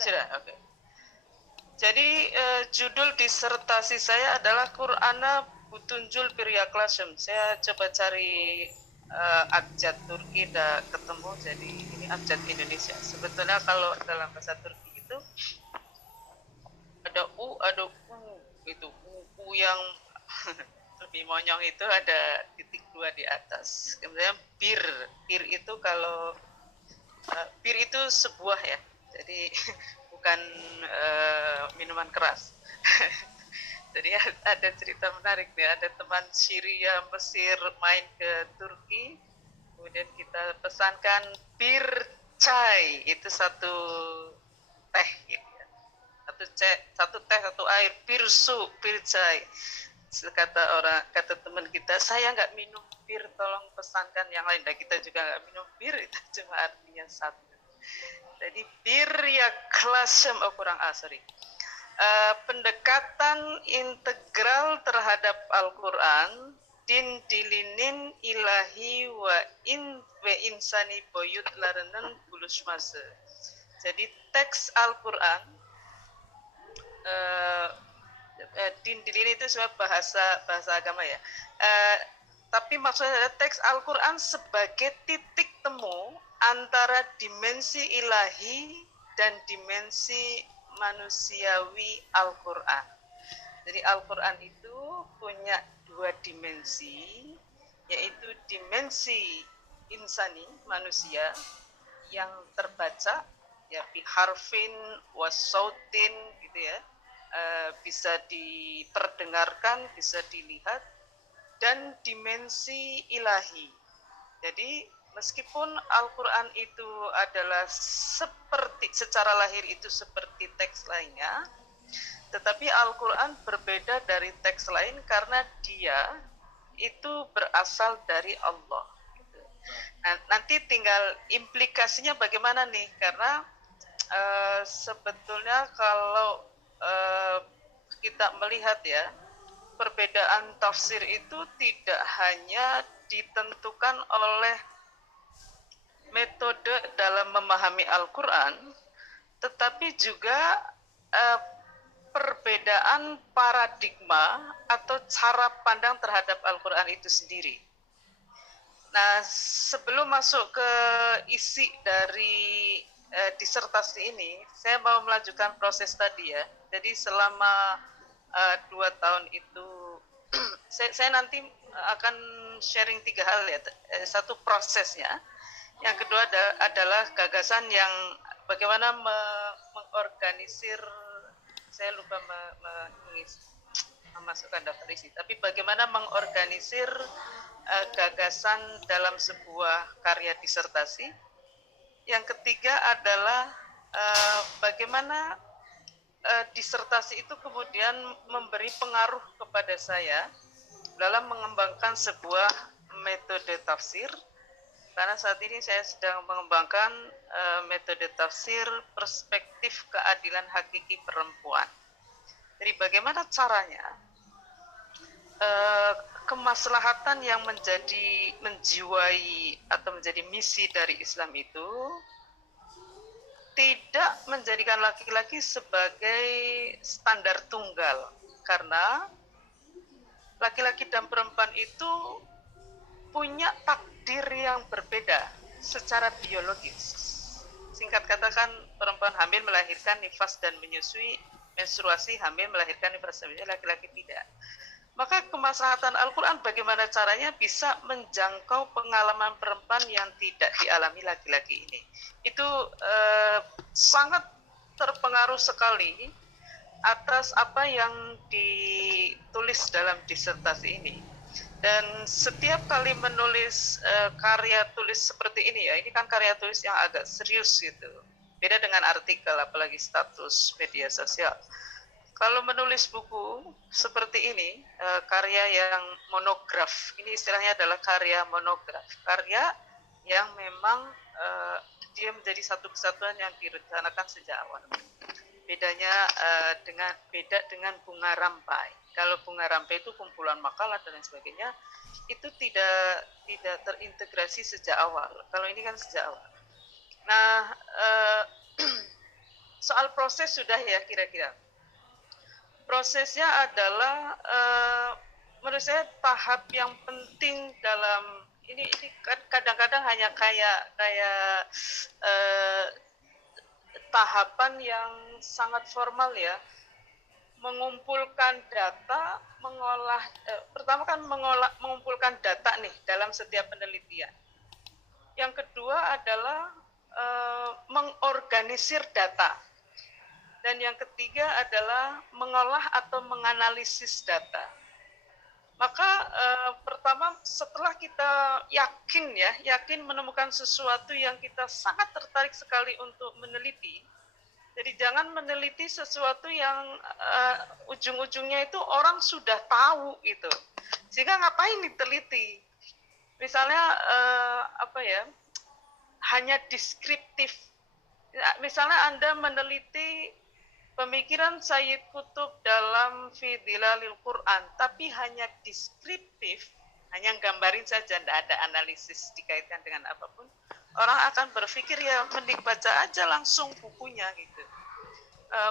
Sudah, oke. Jadi judul disertasi saya adalah Qur'ana Butunjul Pirya Klasem. Saya coba cari abjad Turki dan ketemu, jadi ini abjad Indonesia. Sebetulnya kalau dalam bahasa Turki itu ada ada itu u yang lebih monyong itu ada titik dua di atas. Kemudian bir itu kalau bir itu sebuah ya, jadi bukan minuman keras. Jadi ada cerita menarik nih, ada teman Syria Mesir main ke Turki, kemudian kita pesankan bir chai, itu satu teh gitu ya, satu teh satu air, bir chai. Kata teman kita, saya nggak minum bir, tolong pesankan yang lain. Dan kita juga nggak minum bir, itu cuma artinya satu. Jadi bir ya klasem, pendekatan integral terhadap Al-Quran, din dilinin ilahi wa insani boyut larenen bulus mase. Jadi teks Al-Quran, din dilinin itu sebuah bahasa agama ya. Tapi maksudnya adalah teks Al-Quran sebagai titik temu antara dimensi ilahi dan dimensi manusiawi Al-Quran. Jadi Al-Quran itu punya dua dimensi, yaitu dimensi insani, manusia, yang terbaca, ya biharfin wasautin gitu ya, bisa diperdengarkan, bisa dilihat, dan dimensi ilahi. Jadi meskipun Al-Quran itu adalah secara lahir itu seperti teks lainnya, tetapi Al-Quran berbeda dari teks lain karena dia itu berasal dari Allah. Nah, nanti tinggal implikasinya bagaimana nih, karena sebetulnya kalau kita melihat ya, perbedaan tafsir itu tidak hanya ditentukan oleh metode dalam memahami Al-Quran, tetapi juga perbedaan paradigma atau cara pandang terhadap Al-Quran itu sendiri. Nah, sebelum masuk ke isi dari disertasi ini, saya mau melanjutkan proses tadi ya. Jadi selama 2 tahun itu saya nanti akan sharing 3 hal ya. Satu, prosesnya, yang kedua adalah gagasan yang bagaimana mengorganisir, saya lupa memasukkan daftar isi, tapi bagaimana mengorganisir gagasan dalam sebuah karya disertasi. Yang ketiga adalah bagaimana disertasi itu kemudian memberi pengaruh kepada saya dalam mengembangkan sebuah metode tafsir, karena saat ini saya sedang mengembangkan metode tafsir perspektif keadilan hakiki perempuan. Jadi bagaimana caranya kemaslahatan yang menjiwai atau menjadi misi dari Islam itu tidak menjadikan laki-laki sebagai standar tunggal, karena laki-laki dan perempuan itu punya takdir yang berbeda secara biologis. Singkat katakan, perempuan hamil melahirkan nifas dan menyusui, menstruasi hamil melahirkan nifas dan menyusui, laki-laki tidak. Maka kemaslahatan Al-Quran bagaimana caranya bisa menjangkau pengalaman perempuan yang tidak dialami laki-laki ini. Itu sangat terpengaruh sekali atas apa yang ditulis dalam disertasi ini. Dan setiap kali menulis karya tulis seperti ini ya, ini kan karya tulis yang agak serius gitu. Beda dengan artikel, apalagi status media sosial. Kalau menulis buku seperti ini, karya yang monograf, ini istilahnya adalah karya monograf, karya yang memang dia menjadi satu kesatuan yang direncanakan sejak awal. Bedanya beda dengan bunga rampai. Kalau bunga rampai itu kumpulan makalah dan lain sebagainya, itu tidak terintegrasi sejak awal. Kalau ini kan sejak awal. Nah, soal proses sudah ya kira-kira. Prosesnya adalah menurut saya tahap yang penting dalam ini kadang-kadang hanya kayak tahapan yang sangat formal ya, mengumpulkan data, pertama kan mengumpulkan data nih dalam setiap penelitian. Yang kedua adalah mengorganisir data. Dan yang ketiga adalah mengolah atau menganalisis data. Maka pertama setelah kita yakin menemukan sesuatu yang kita sangat tertarik sekali untuk meneliti. Jadi jangan meneliti sesuatu yang ujung-ujungnya itu orang sudah tahu itu. Sehingga ngapain diteliti? Misalnya hanya deskriptif. Misalnya Anda meneliti pemikiran Sayyid Qutb dalam Fi Dhilalil Quran, tapi hanya deskriptif, hanya gambarin saja, tidak ada analisis dikaitkan dengan apapun, orang akan berpikir ya mending baca aja langsung bukunya gitu.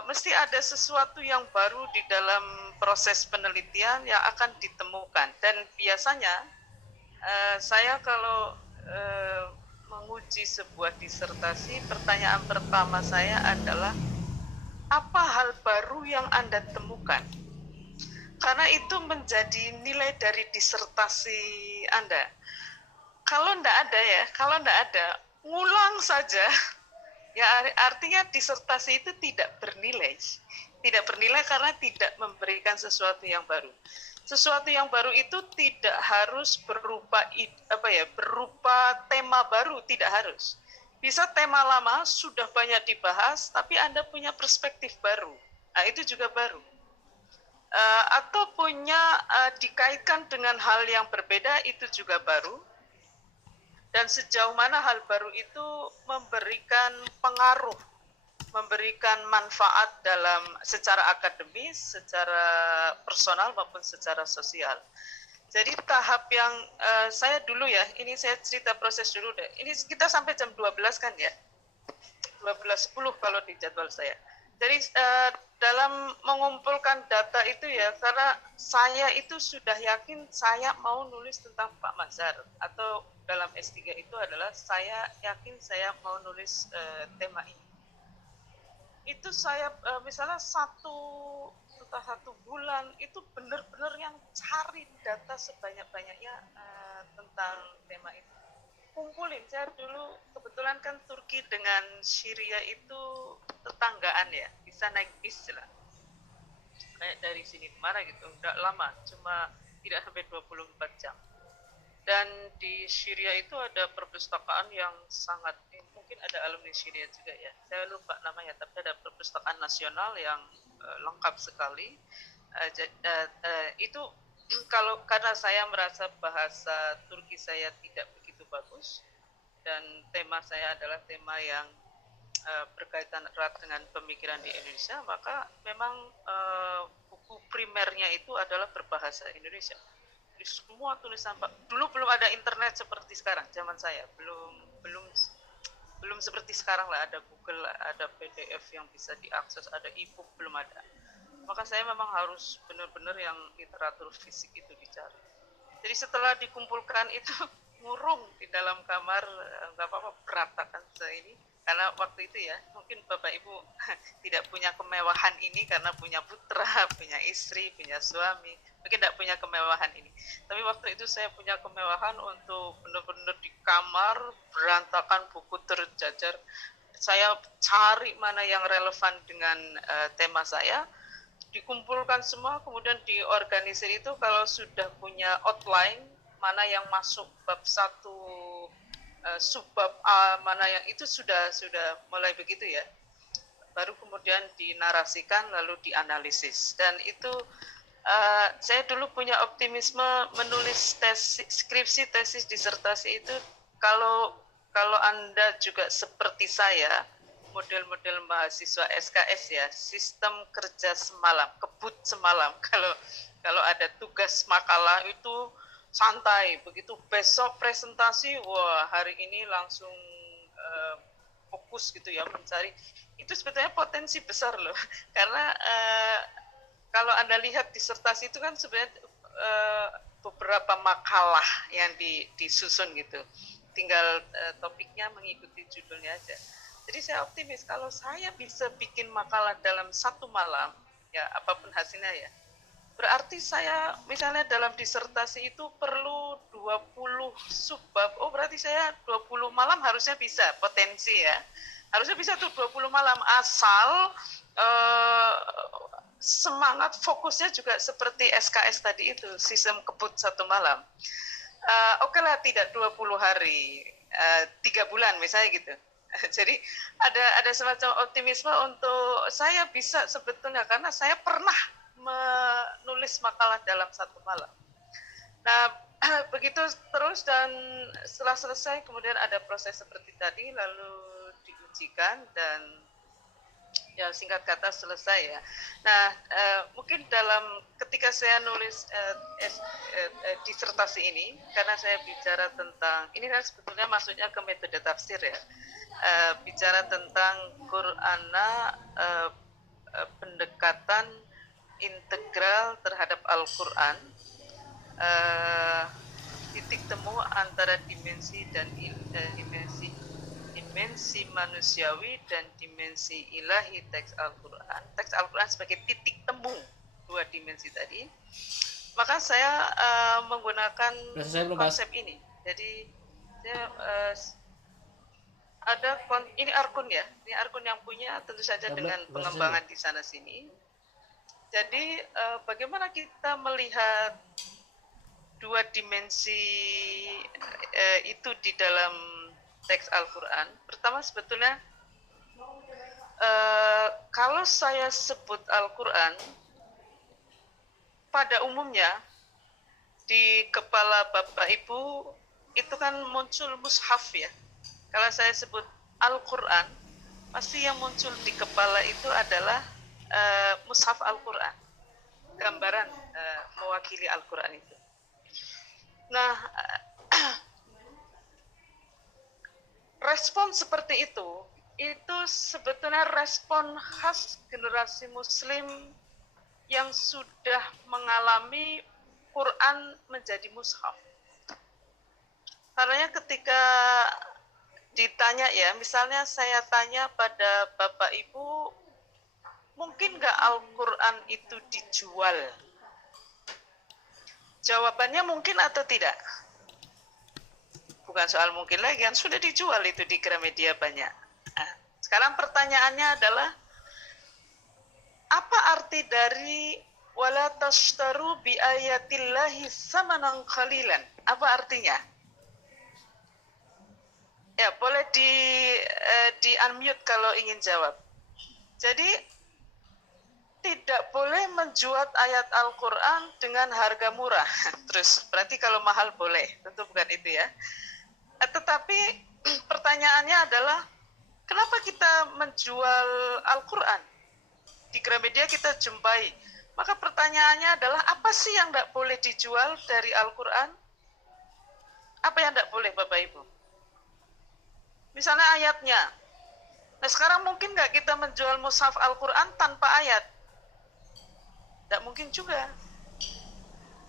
Mesti ada sesuatu yang baru di dalam proses penelitian yang akan ditemukan. Dan biasanya saya kalau menguji sebuah disertasi, pertanyaan pertama saya adalah apa hal baru yang Anda temukan? Karena itu menjadi nilai dari disertasi Anda. Kalau enggak ada, ngulang saja. Ya artinya disertasi itu tidak bernilai. Tidak bernilai karena tidak memberikan sesuatu yang baru. Sesuatu yang baru itu tidak harus berupa tema baru, tidak harus. Bisa tema lama sudah banyak dibahas, tapi Anda punya perspektif baru. Nah, itu juga baru. Atau dikaitkan dengan hal yang berbeda, itu juga baru. Dan sejauh mana hal baru itu memberikan pengaruh, memberikan manfaat secara akademis, secara personal maupun secara sosial. Jadi tahap yang saya dulu ya, ini saya cerita proses dulu deh. Ini kita sampai jam 12 kan ya? 12.10 kalau di jadwal saya. Jadi dalam mengumpulkan data itu ya, karena saya itu sudah yakin saya mau nulis tentang Pak Mazhar. Atau dalam S3 itu adalah saya yakin saya mau nulis tema ini. Itu saya misalnya entah satu bulan itu benar-benar yang cari data sebanyak-banyaknya tentang tema itu. Kumpulin, saya dulu kebetulan kan Turki dengan Syria itu tetanggaan ya, bisa naik bis lah. Kayak dari sini kemana gitu, enggak lama, cuma tidak sampai 24 jam. Dan di Syria itu ada perpustakaan yang sangat, mungkin ada alumni Syria juga ya, saya lupa namanya, tapi ada perpustakaan nasional yang lengkap sekali. Itu karena saya merasa bahasa Turki saya tidak begitu bagus dan tema saya adalah tema yang berkaitan erat dengan pemikiran di Indonesia, maka memang buku primernya itu adalah berbahasa Indonesia. Jadi semua tulisan Pak, dulu belum ada internet seperti sekarang, zaman saya belum seperti sekarang lah, ada Google, ada PDF yang bisa diakses, ada e-book, belum ada. Maka saya memang harus benar-benar yang literatur fisik itu dicari. Jadi setelah dikumpulkan itu ngurung di dalam kamar, nggak apa-apa berantakan ini. Karena waktu itu ya, mungkin Bapak Ibu tidak punya kemewahan ini karena punya putra, punya istri, punya suami. Mungkin tidak punya kemewahan ini. Tapi waktu itu saya punya kemewahan untuk benar-benar di kamar, berantakan, buku terjajar. Saya cari mana yang relevan dengan tema saya, dikumpulkan semua, kemudian diorganisir itu kalau sudah punya outline, mana yang masuk bab 1, subbab A, mana yang itu sudah mulai begitu ya. Baru kemudian dinarasikan lalu dianalisis. Dan itu saya dulu punya optimisme menulis skripsi, tesis, disertasi itu kalau Anda juga seperti saya, model-model mahasiswa SKS ya, sistem kerja semalam, kebut semalam. Kalau ada tugas makalah itu santai, begitu besok presentasi, wah hari ini langsung fokus gitu ya mencari, itu sebetulnya potensi besar loh. Karena kalau Anda lihat disertasi itu kan sebenarnya beberapa makalah yang disusun gitu. Tinggal topiknya mengikuti judulnya aja. Jadi saya optimis kalau saya bisa bikin makalah dalam 1 malam, ya apapun hasilnya ya, berarti saya misalnya dalam disertasi itu perlu 20 subbab. Oh, berarti saya 20 malam harusnya bisa, potensi ya. Harusnya bisa tuh 20 malam, asal semangat fokusnya juga seperti SKS tadi itu, sistem kebut 1 malam. Oke lah, tidak 20 hari, 3 bulan misalnya gitu. Jadi ada semacam optimisme untuk saya bisa sebetulnya, karena saya pernah menulis makalah dalam 1 malam. Nah, begitu terus, dan setelah selesai kemudian ada proses seperti tadi, lalu diujikan dan ya singkat kata selesai ya. Nah, mungkin ketika saya nulis disertasi ini, karena saya bicara tentang, ini kan sebetulnya masuknya ke metode tafsir ya, bicara tentang Qur'ana, pendekatan integral terhadap Al-Quran, titik temu antara dimensi dan dimensi manusiawi dan dimensi ilahi teks Al-Quran. Teks Al-Quran sebagai titik temu 2 dimensi tadi. Maka saya menggunakan konsep ini. Jadi saya ini Arkun ya. Ini Arkun yang punya, tentu saja dengan pengembangan di sana sini. Jadi bagaimana kita melihat 2 dimensi itu di dalam teks Al-Quran. Pertama sebetulnya kalau saya sebut Al-Quran, pada umumnya di kepala Bapak Ibu itu kan muncul mushaf ya. Kalau saya sebut Al-Quran, pasti yang muncul di kepala itu adalah mushaf Al-Quran, gambaran mewakili Al-Quran itu. Nah, respon seperti itu sebetulnya respon khas generasi Muslim yang sudah mengalami Quran menjadi mushaf. Karena ketika ditanya ya, misalnya saya tanya pada Bapak Ibu, mungkin nggak Al-Quran itu dijual? Jawabannya mungkin atau tidak? Bukan soal mungkin lagi, kan sudah dijual itu di Gramedia banyak. Nah, sekarang pertanyaannya adalah, apa arti dari wala tashtaru bi ayatillahi samanan qalilan? Apa artinya? Ya, boleh di unmute kalau ingin jawab. Jadi tidak boleh menjual ayat Al-Quran dengan harga murah. Terus berarti kalau mahal boleh, tentu bukan itu ya. Tetapi pertanyaannya adalah, kenapa kita menjual Al-Quran? Di Gramedia kita jumpai. Maka pertanyaannya adalah, apa sih yang tidak boleh dijual dari Al-Quran? Apa yang tidak boleh Bapak Ibu? Misalnya ayatnya. Nah sekarang mungkin nggak kita menjual mushaf Al-Quran tanpa ayat? Tidak mungkin juga.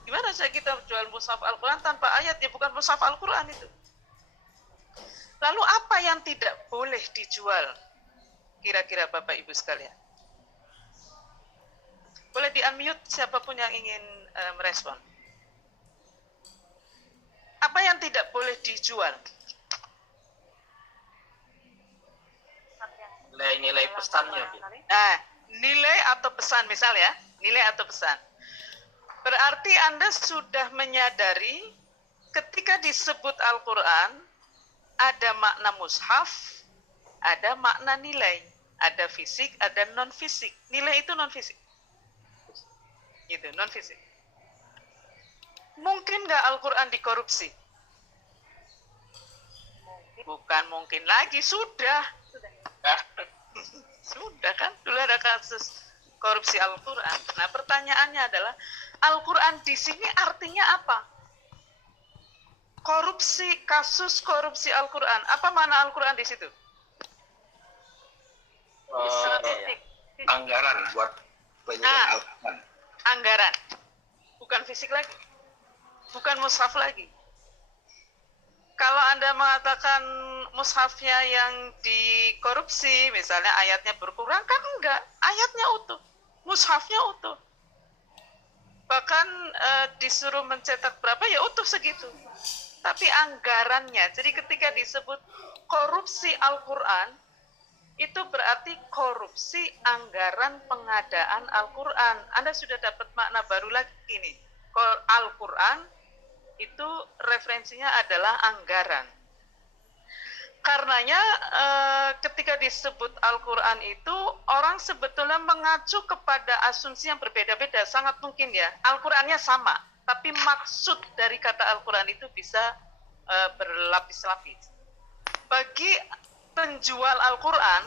Gimana saya kita jual mushaf Al-Quran tanpa ayat? Ya bukan mushaf Al-Quran itu. Lalu apa yang tidak boleh dijual? Kira-kira Bapak Ibu sekalian. Boleh di-unmute siapapun yang ingin merespon. Apa yang tidak boleh dijual? Nilai pesannya. Nah, nilai atau pesan misalnya, nilai atau pesan. Berarti Anda sudah menyadari ketika disebut Al-Quran, ada makna mushaf, ada makna nilai, ada fisik, ada non-fisik. Nilai itu non-fisik. Gitu, non-fisik. Mungkin nggak Al-Quran dikorupsi? Bukan mungkin lagi, sudah. Sudah kan, dulu ada kasus korupsi Al-Quran. Nah pertanyaannya adalah, Al-Quran di sini artinya apa? Korupsi, kasus korupsi Al-Quran. Apa makna Al-Quran di situ? Sangat iya. fisik. Anggaran buat penyediaan Al-Quran. Anggaran, bukan fisik lagi, bukan mushaf lagi. Kalau Anda mengatakan mushafnya yang dikorupsi, misalnya ayatnya berkurang, kan enggak, ayatnya utuh, mushafnya utuh. Bahkan disuruh mencetak berapa ya utuh segitu. Tapi anggarannya, jadi ketika disebut korupsi Al-Quran, itu berarti korupsi anggaran pengadaan Al-Quran. Anda sudah dapat makna baru lagi nih. Al-Quran itu referensinya adalah anggaran. Karenanya ketika disebut Al-Quran itu orang sebetulnya mengacu kepada asumsi yang berbeda-beda. Sangat mungkin ya, Al-Qurannya sama, tapi maksud dari kata Al-Quran itu bisa berlapis-lapis. Bagi penjual Al-Quran,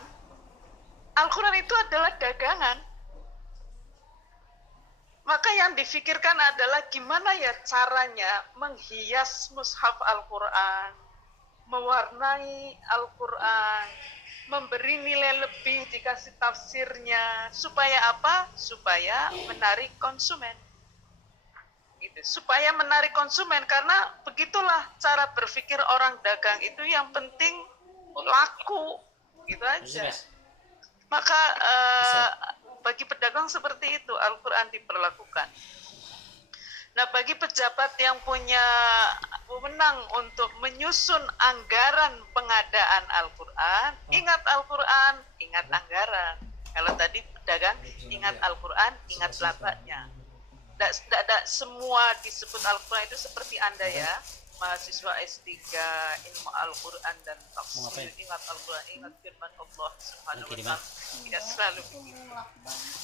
Al-Quran itu adalah dagangan. Maka yang difikirkan adalah gimana ya caranya menghias mushaf Al-Quran, mewarnai Al-Quran, memberi nilai lebih, dikasih tafsirnya, supaya apa? Supaya menarik konsumen. Gitu. Supaya menarik konsumen, karena begitulah cara berpikir orang dagang itu, yang penting laku, gitu aja. Maka bagi pedagang seperti itu Al-Quran diperlakukan. Nah, bagi pejabat yang punya wewenang untuk menyusun anggaran pengadaan Al-Quran, ingat Al-Quran, ingat anggaran. Kalau tadi pedagang, ingat Al-Quran, ingat labanya. Tidak semua disebut Al-Quran itu seperti Anda ya, mahasiswa S3 ilmu Al-Quran dan tafsir, ingat Al-Quran, ingat firman Allah Subhanahu wa Ta'ala. Tidak selalu begitu.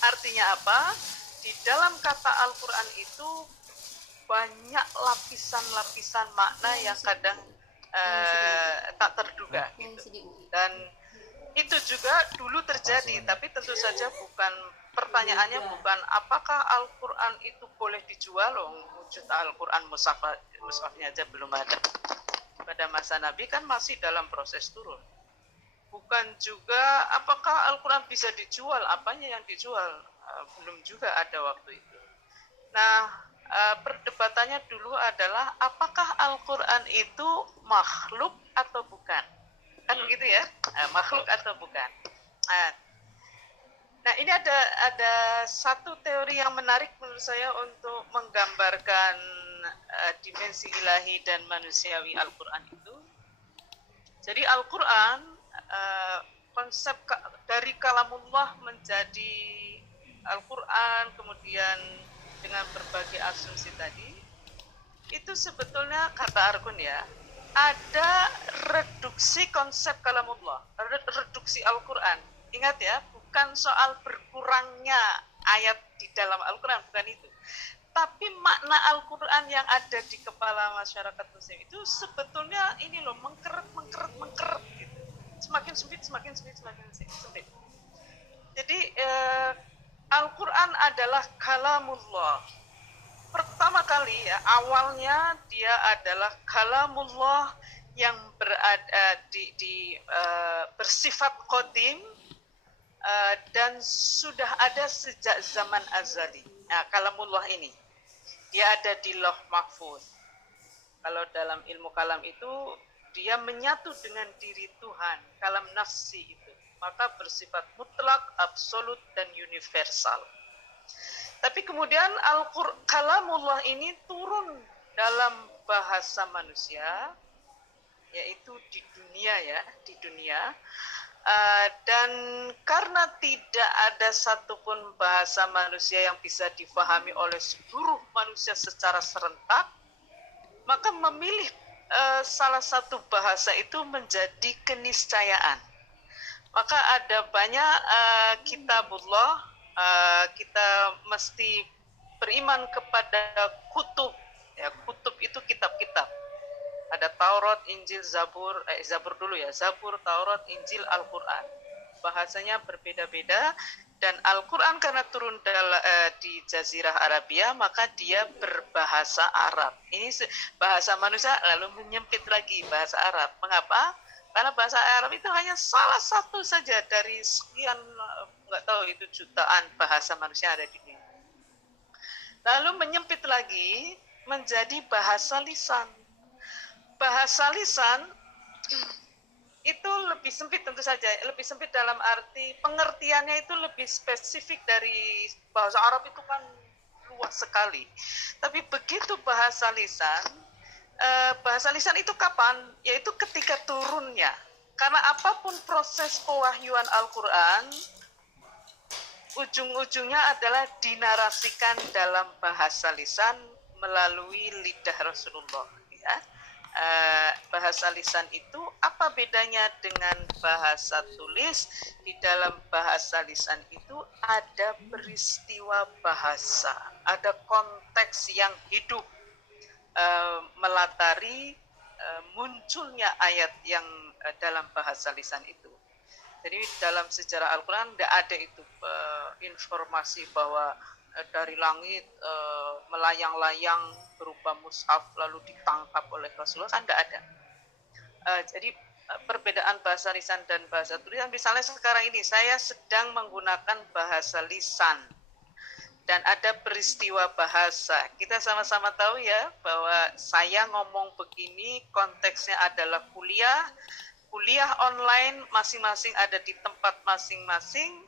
Artinya apa? Di dalam kata Al-Quran itu banyak lapisan-lapisan makna yang kadang tak terduga gitu. Dan itu juga dulu terjadi, tapi tentu saja bukan, pertanyaannya bukan apakah Al-Quran itu boleh dijual. Wujud Al-Quran mushafnya aja belum ada. Pada masa Nabi kan masih dalam proses turun. Bukan juga apakah Al-Quran bisa dijual, apanya yang dijual, belum juga ada waktu itu. Nah, perdebatannya dulu adalah apakah Al-Quran itu makhluk atau bukan, kan begitu ya, makhluk atau bukan. Nah, ini ada satu teori yang menarik menurut saya untuk menggambarkan dimensi ilahi dan manusiawi Al-Quran itu. Jadi Al-Quran, konsep dari kalamullah menjadi Al-Quran, kemudian dengan berbagai asumsi tadi, itu sebetulnya kata Argun ya, ada reduksi konsep kalamullah, reduksi Al-Quran. Ingat ya, bukan soal berkurangnya ayat di dalam Al-Quran, bukan itu. Tapi makna Al-Quran yang ada di kepala masyarakat Muslim itu sebetulnya ini loh, mengkeret gitu. Semakin sempit. Jadi Al-Quran adalah kalamullah. Pertama kali ya, awalnya dia adalah kalamullah yang bersifat qadim dan sudah ada sejak zaman azali. Nah, kalamullah ini dia ada di Lauh Mahfuz. Kalau dalam ilmu kalam itu dia menyatu dengan diri Tuhan, kalam nafsi itu, maka bersifat mutlak, absolut, dan universal. Tapi kemudian kalamullah ini turun dalam bahasa manusia, yaitu di dunia. Dan karena tidak ada satupun bahasa manusia yang bisa difahami oleh seluruh manusia secara serentak, maka memilih salah satu bahasa itu menjadi keniscayaan. Maka ada banyak kitabullah, kita mesti beriman kepada kutub. Ya, kutub itu kitab-kitab. Ada Taurat, Injil, Zabur, Zabur dulu ya, Zabur, Taurat, Injil, Al-Quran. Bahasanya berbeda-beda, dan Al-Quran karena turun di Jazirah Arabia, maka dia berbahasa Arab. Ini bahasa manusia lalu menyempit lagi bahasa Arab. Mengapa? Karena bahasa Arab itu hanya salah satu saja dari sekian, nggak tahu itu jutaan bahasa manusia ada di dunia. Lalu menyempit lagi menjadi bahasa lisan. Bahasa lisan itu lebih sempit tentu saja, lebih sempit dalam arti pengertiannya itu lebih spesifik dari bahasa Arab itu kan luas sekali. Tapi begitu bahasa lisan itu kapan? Yaitu ketika turunnya. Karena apapun proses pewahyuan Al-Quran, ujung-ujungnya adalah dinarasikan dalam bahasa lisan melalui lidah Rasulullah. Ya. Bahasa lisan itu apa bedanya dengan bahasa tulis? Di dalam bahasa lisan itu ada peristiwa bahasa, ada konteks yang hidup melatari munculnya ayat yang dalam bahasa lisan itu. Jadi dalam sejarah Al-Quran tidak ada itu informasi bahwa dari langit melayang-layang berupa mushaf lalu ditangkap oleh Rasulullah, kan tidak ada. Jadi perbedaan bahasa lisan dan bahasa tulisan, misalnya sekarang ini saya sedang menggunakan bahasa lisan dan ada peristiwa bahasa. Kita sama-sama tahu ya bahwa saya ngomong begini konteksnya adalah kuliah online, masing-masing ada di tempat masing-masing.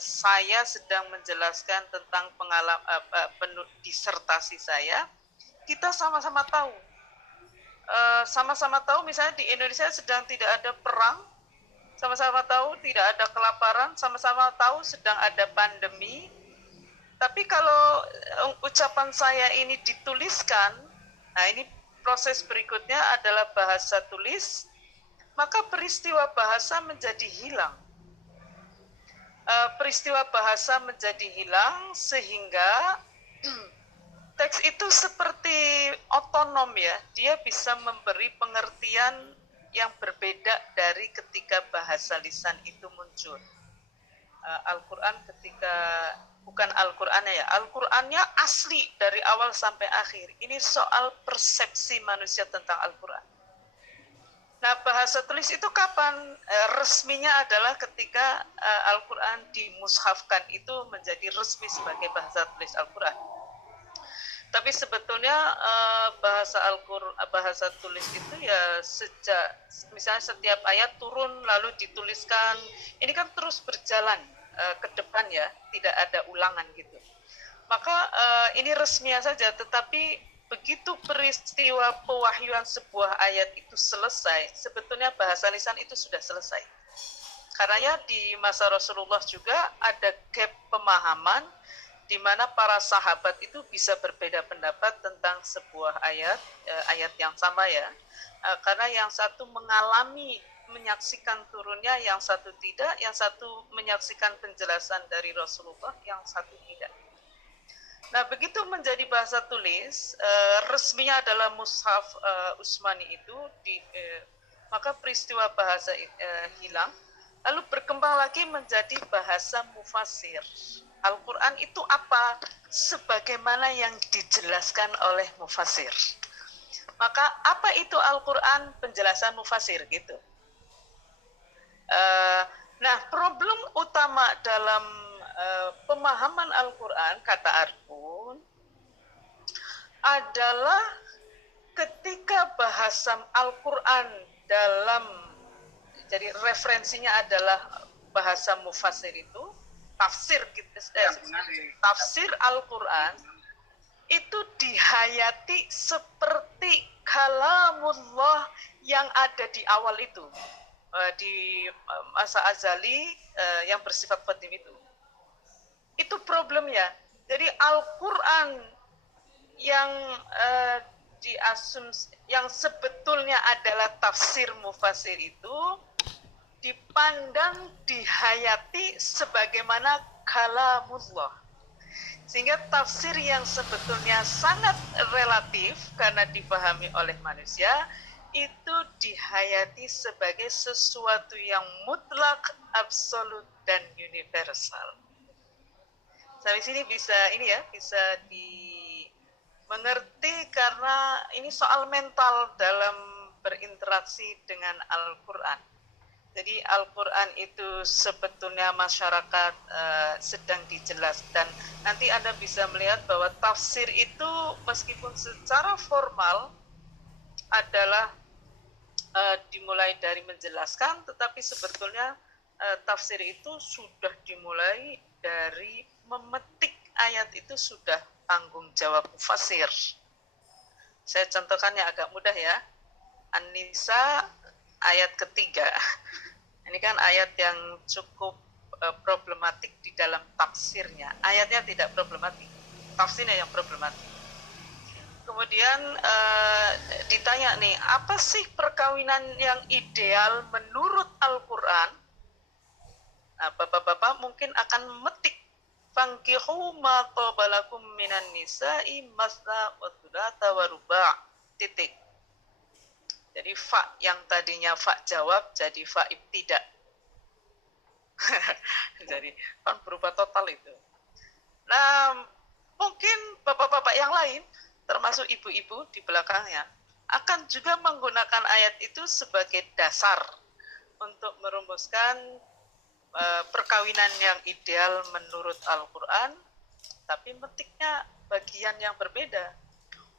Saya sedang menjelaskan tentang pengalaman disertasi saya. Kita sama-sama tahu, misalnya di Indonesia sedang tidak ada perang, sama-sama tahu tidak ada kelaparan, sama-sama tahu sedang ada pandemi. Tapi kalau ucapan saya ini dituliskan, nah ini proses berikutnya adalah bahasa tulis, maka peristiwa bahasa menjadi hilang. Peristiwa bahasa menjadi hilang sehingga teks itu seperti otonom ya, dia bisa memberi pengertian yang berbeda dari ketika bahasa lisan itu muncul. Al-Quran bukan Al-Qurannya ya, Al-Qurannya asli dari awal sampai akhir. Ini soal persepsi manusia tentang Al-Quran. Nah, bahasa tulis itu kapan? Resminya adalah ketika Al-Quran dimushafkan, itu menjadi resmi sebagai bahasa tulis Al-Quran. Tapi sebetulnya bahasa tulis itu ya sejak misalnya setiap ayat turun lalu dituliskan, ini kan terus berjalan ke depan ya, tidak ada ulangan gitu. Maka ini resminya saja, tetapi begitu peristiwa pewahyuan sebuah ayat itu selesai, sebetulnya bahasa lisan itu sudah selesai. Karena di masa Rasulullah juga ada gap pemahaman di mana para sahabat itu bisa berbeda pendapat tentang sebuah ayat yang sama ya. Karena yang satu menyaksikan turunnya, yang satu tidak, yang satu menyaksikan penjelasan dari Rasulullah, yang satu tidak. Nah, begitu menjadi bahasa tulis, resminya adalah mushaf Utsmani itu, maka peristiwa bahasa hilang, lalu berkembang lagi menjadi bahasa mufassir. Al-Quran itu apa? Sebagaimana yang dijelaskan oleh mufassir. Maka apa itu Al-Quran? Penjelasan mufassir gitu. Nah, problem utama dalam pemahaman Al-Quran, kata Arfun, adalah ketika bahasa Al-Quran jadi referensinya adalah bahasa mufassir itu, tafsir Al-Quran itu dihayati seperti kalamullah yang ada di awal itu, di masa azali yang bersifat qadim itu. Itu problemnya. Jadi Al-Quran yang yang sebetulnya adalah tafsir mufassir itu dipandang, dihayati sebagaimana kalamullah. Sehingga tafsir yang sebetulnya sangat relatif karena dipahami oleh manusia, itu dihayati sebagai sesuatu yang mutlak, absolut, dan universal. Sampai sini bisa dimengerti karena ini soal mental dalam berinteraksi dengan Al-Quran. Jadi Al-Quran itu sebetulnya masyarakat sedang dijelaskan. Nanti Anda bisa melihat bahwa tafsir itu meskipun secara formal adalah dimulai dari menjelaskan, tetapi sebetulnya tafsir itu sudah dimulai dari memetik ayat itu sudah tanggung jawab mufassir. Saya contohkan yang agak mudah ya. An-Nisa ayat ketiga. Ini kan ayat yang cukup problematik di dalam tafsirnya. Ayatnya tidak problematik, tafsirnya yang problematik. Kemudian ditanya nih, apa sih perkawinan yang ideal menurut Al-Quran? Nah, bapak-bapak mungkin akan memetik fankihu ma qabalakum minan nisa'i masna wa thulatha wa ruba'. Titik. Jadi fa yang tadinya fa jawab jadi fa ibtida. Jadi kan berubah total itu. Nah, mungkin bapak-bapak yang lain termasuk ibu-ibu di belakangnya akan juga menggunakan ayat itu sebagai dasar untuk merumuskan perkawinan yang ideal menurut Al-Quran, tapi metiknya bagian yang berbeda.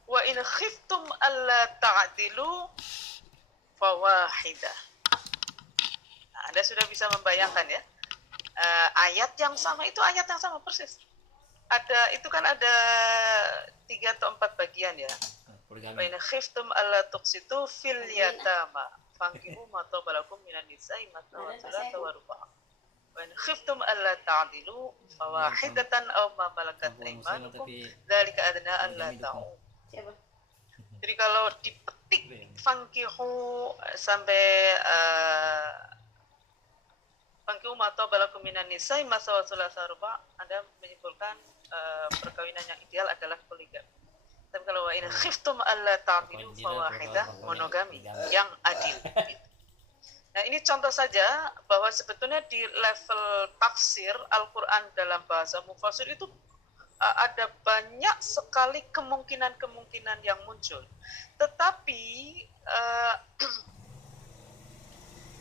Wa in khiftum alla ta'dilu fawahidah. Nah, Anda sudah bisa membayangkan ya, ayat yang sama itu ayat yang sama persis. Ada itu kan ada 3 atau 4 bagian ya. Wa in khiftum alla tuqsitu fil yatama fankihu ma tabalakum minan nisa'i matna wa thulatha wa ruba'. Wa in khiftum alla ta'dilu fawahidatan aw ma malakat aymanukum dzalika adna an la ta'u. Jadi kalau dipetik fankihu sampai fankihu ma tabalakum minan nisa'i matna wa thulatha wa ruba', Anda menyimpulkan perkawinan yang ideal adalah poligami. Tapi kalau wa in khiftum alla ta'dilu fawahidah, monogami yang adil. Nah, ini contoh saja bahwa sebetulnya di level tafsir Al-Quran dalam bahasa mufassir itu ada banyak sekali kemungkinan-kemungkinan yang muncul. Tetapi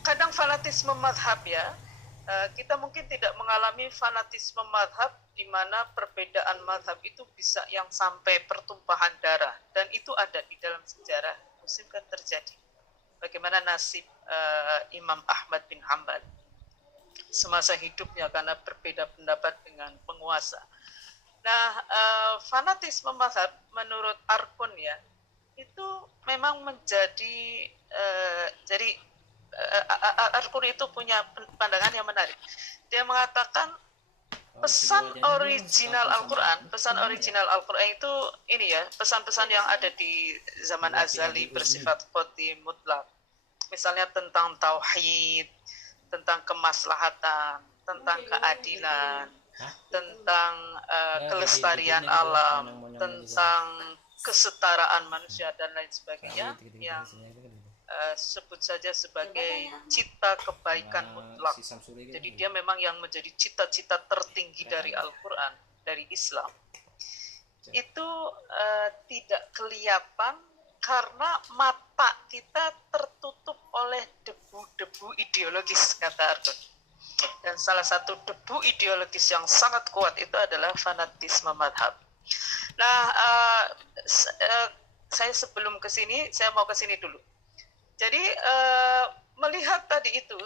kadang fanatisme madhab ya, kita mungkin tidak mengalami fanatisme madhab di mana perbedaan madhab itu bisa yang sampai pertumpahan darah. Dan itu ada di dalam sejarah Muslim kan terjadi. Bagaimana nasib Imam Ahmad bin Hanbal semasa hidupnya karena berbeda pendapat dengan penguasa. Nah, fanatisme mazhab menurut Arkun ya, itu memang menjadi jadi Arkun itu punya pandangan yang menarik. Dia mengatakan pesan original Al-Quran, itu ini ya, pesan-pesan yang ada di zaman azali bersifat qadhi mutlak. Misalnya tentang tauhid, tentang kemaslahatan, tentang keadilan, tentang kelestarian alam, tentang kesetaraan manusia dan lain sebagainya yang sebut saja sebagai cita kebaikan mutlak. Jadi dia memang yang menjadi cita-cita tertinggi dari Al-Quran, dari Islam. Itu tidak kelihatan karena mata kita tertutup oleh debu-debu ideologis, kata Arkun. Dan salah satu debu ideologis yang sangat kuat itu adalah fanatisme madhab. Nah, saya sebelum ke sini, saya mau ke sini dulu. Jadi melihat tadi itu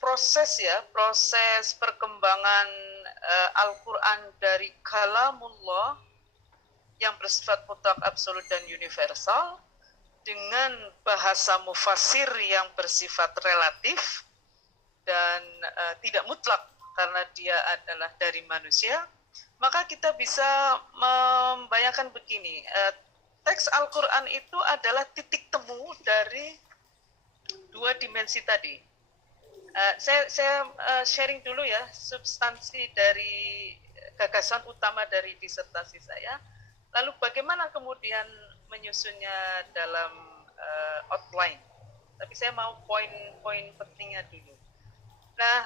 proses perkembangan Al-Quran dari kalamullah yang bersifat mutlak, absolut dan universal dengan bahasa mufassir yang bersifat relatif dan tidak mutlak karena dia adalah dari manusia, maka kita bisa membayangkan begini. Teks Al-Quran itu adalah titik temu dari 2 dimensi tadi. Saya sharing dulu ya substansi dari gagasan utama dari disertasi saya. Lalu bagaimana kemudian menyusunnya dalam outline. Tapi saya mau poin-poin pentingnya dulu. Nah,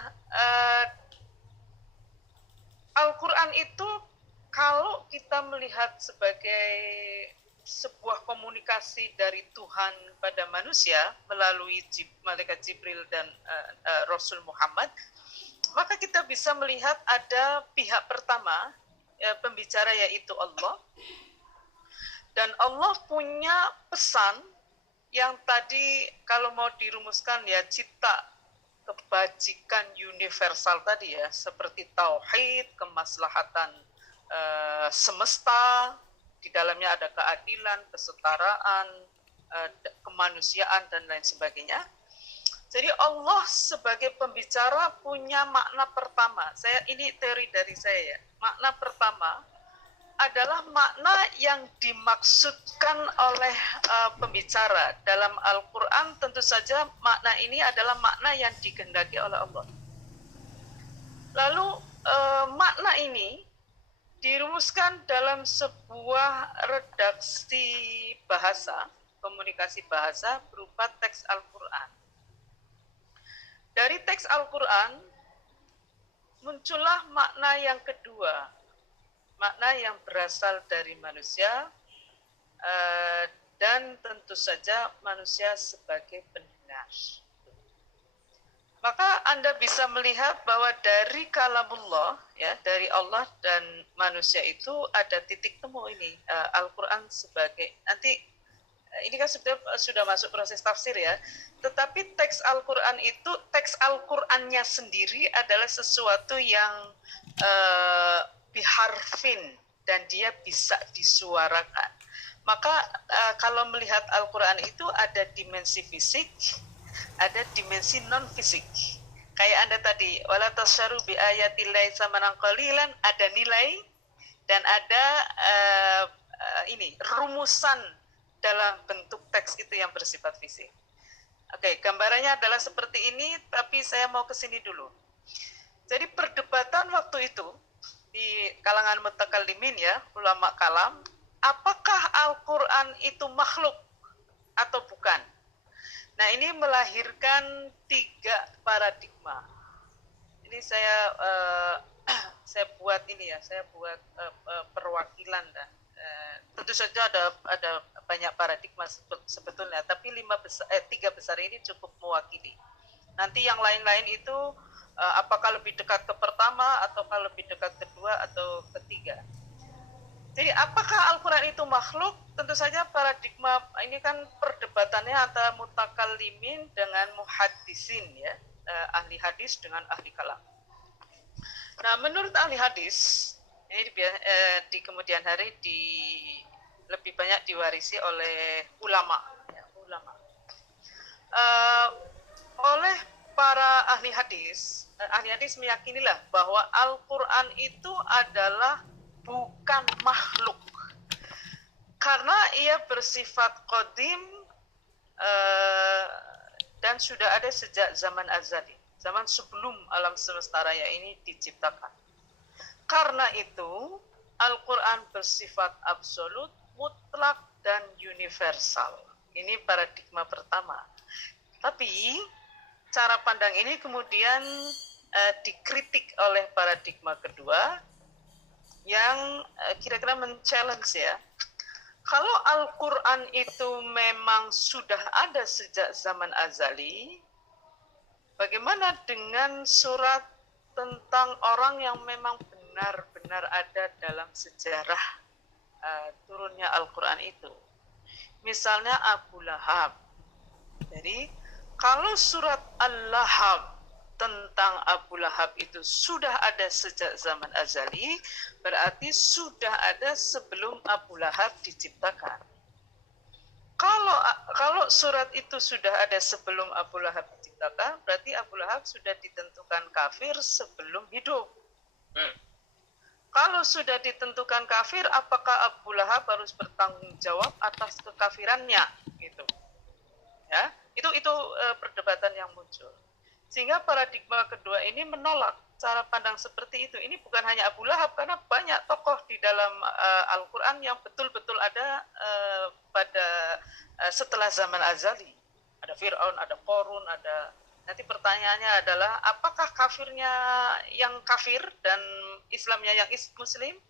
Al-Quran itu kalau kita melihat sebagai sebuah komunikasi dari Tuhan pada manusia melalui malaikat Jibril dan Rasul Muhammad, maka kita bisa melihat ada pihak pertama pembicara, yaitu Allah. Dan Allah punya pesan yang tadi kalau mau dirumuskan ya, cipta kebajikan universal tadi ya, seperti tauhid, kemaslahatan semesta, di dalamnya ada keadilan, kesetaraan, kemanusiaan, dan lain sebagainya. Jadi Allah sebagai pembicara punya makna pertama. Ini teori dari saya ya. Makna pertama adalah makna yang dimaksudkan oleh pembicara. Dalam Al-Quran tentu saja makna ini adalah makna yang dikehendaki oleh Allah. Lalu makna ini dirumuskan dalam sebuah redaksi bahasa, komunikasi bahasa berupa teks Al-Quran. Dari teks Al-Quran muncullah makna yang kedua, makna yang berasal dari manusia, dan tentu saja manusia sebagai pendengar. Maka Anda bisa melihat bahwa dari kalamullah, ya, dari Allah dan manusia itu ada titik temu ini, Al-Quran sebagai, nanti ini kan sudah masuk proses tafsir ya, tetapi teks Al-Quran itu, teks Al-Qurannya sendiri adalah sesuatu yang biharfin, dan dia bisa disuarakan. Maka kalau melihat Al-Quran itu ada dimensi fisik, ada dimensi non-fisik. Kayak Anda tadi, wala tasyaru bi ayatillahi samanan qalilan, ada nilai dan ada rumusan dalam bentuk teks itu yang bersifat fisik. Oke, gambarannya adalah seperti ini, tapi saya mau ke sini dulu. Jadi perdebatan waktu itu di kalangan mutakallimin ya, ulama kalam, apakah Al-Quran itu makhluk atau bukan? Nah, ini melahirkan 3 paradigma. Ini saya buat ini ya, saya buat perwakilan, dan tentu saja ada banyak paradigma sebetulnya, tapi 3 besar ini cukup mewakili. Nanti yang lain-lain itu apakah lebih dekat ke pertama, ataukah lebih dekat kedua atau ketiga. Jadi apakah Al-Quran itu makhluk? Tentu saja paradigma ini kan perdebatannya antara mutakallimin dengan muhaddisin ya, ahli hadis dengan ahli kalam. Nah, menurut ahli hadis ini di kemudian hari lebih banyak diwarisi oleh ulama, ya, oleh para ahli hadis meyakinilah bahwa Al-Quran itu adalah bukan makhluk, karena ia bersifat qadim dan sudah ada sejak zaman azali, zaman sebelum alam semesta raya ini diciptakan. Karena itu Al-Quran bersifat absolut, mutlak, dan universal. Ini paradigma pertama. Tapi cara pandang ini kemudian dikritik oleh paradigma kedua, yang kira-kira men-challenge ya. Kalau Al-Quran itu memang sudah ada sejak zaman azali, bagaimana dengan surat tentang orang yang memang benar-benar ada dalam sejarah turunnya Al-Quran itu? Misalnya Abu Lahab. Jadi, kalau surat Al-Lahab tentang Abu Lahab itu sudah ada sejak zaman azali, berarti sudah ada sebelum Abu Lahab diciptakan. Kalau surat itu sudah ada sebelum Abu Lahab diciptakan, berarti Abu Lahab sudah ditentukan kafir sebelum hidup. Kalau sudah ditentukan kafir, apakah Abu Lahab harus bertanggung jawab atas kekafirannya? Gitu. Ya, itu perdebatan yang muncul. Sehingga paradigma kedua ini menolak cara pandang seperti itu. Ini bukan hanya Abu Lahab, karena banyak tokoh di dalam Al-Quran yang betul-betul ada setelah zaman azali. Ada Fir'aun, ada Qorun, ada. Nanti pertanyaannya adalah, apakah kafirnya yang kafir dan Islamnya yang muslim,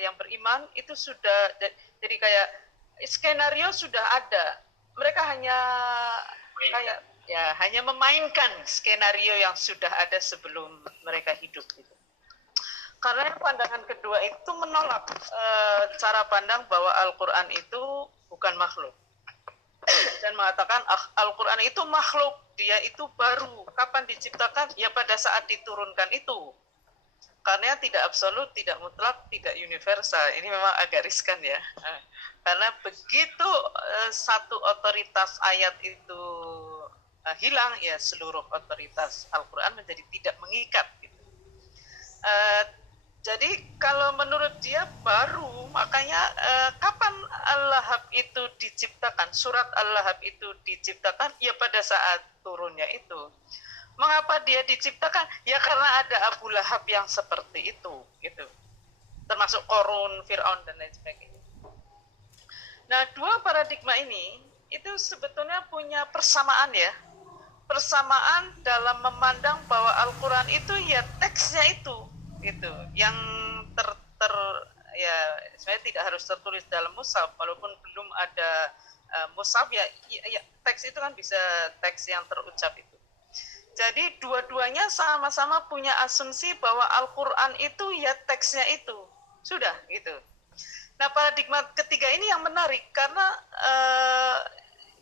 yang beriman, itu sudah jadi kayak skenario sudah ada. Mereka hanya kayak ya hanya memainkan skenario yang sudah ada sebelum mereka hidup gitu. Karena pandangan kedua itu menolak cara pandang bahwa Al-Quran itu bukan makhluk. Dan mengatakan Al-Quran itu makhluk, dia itu baru. Kapan diciptakan? Ya pada saat diturunkan itu. Karena tidak absolut, tidak mutlak, tidak universal. Ini memang agak riskan ya. Karena begitu satu otoritas ayat itu hilang, ya seluruh otoritas Al-Quran menjadi tidak mengikat. Gitu. Jadi kalau menurut dia baru, makanya kapan Al-Lahab itu diciptakan, surat Al-Lahab itu diciptakan, ya pada saat turunnya itu. Mengapa dia diciptakan? Ya karena ada Abu Lahab yang seperti itu, gitu. Termasuk Korun, Fir'aun dan lain sebagainya. Nah, dua paradigma ini itu sebetulnya punya persamaan ya. Persamaan dalam memandang bahwa Al-Quran itu ya teksnya itu, gitu. Yang ya sebenarnya tidak harus tertulis dalam mushaf, walaupun belum ada mushaf ya teks itu kan bisa teks yang terucap itu. Jadi dua-duanya sama-sama punya asumsi bahwa Al-Quran itu ya teksnya itu. Sudah gitu. Nah paradigma ketiga ini yang menarik karena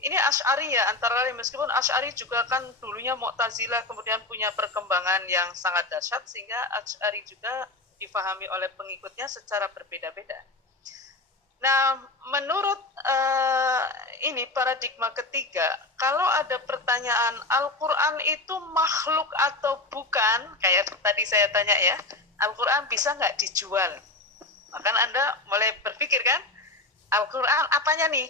ini Asy'ari ya, antara lain meskipun Asy'ari juga kan dulunya Mu'tazilah kemudian punya perkembangan yang sangat dahsyat sehingga Asy'ari juga difahami oleh pengikutnya secara berbeda-beda. Nah, menurut ini paradigma ketiga, kalau ada pertanyaan Al-Quran itu makhluk atau bukan, kayak tadi saya tanya ya, Al-Quran bisa nggak dijual? Maka Anda mulai berpikir kan, Al-Quran apanya nih?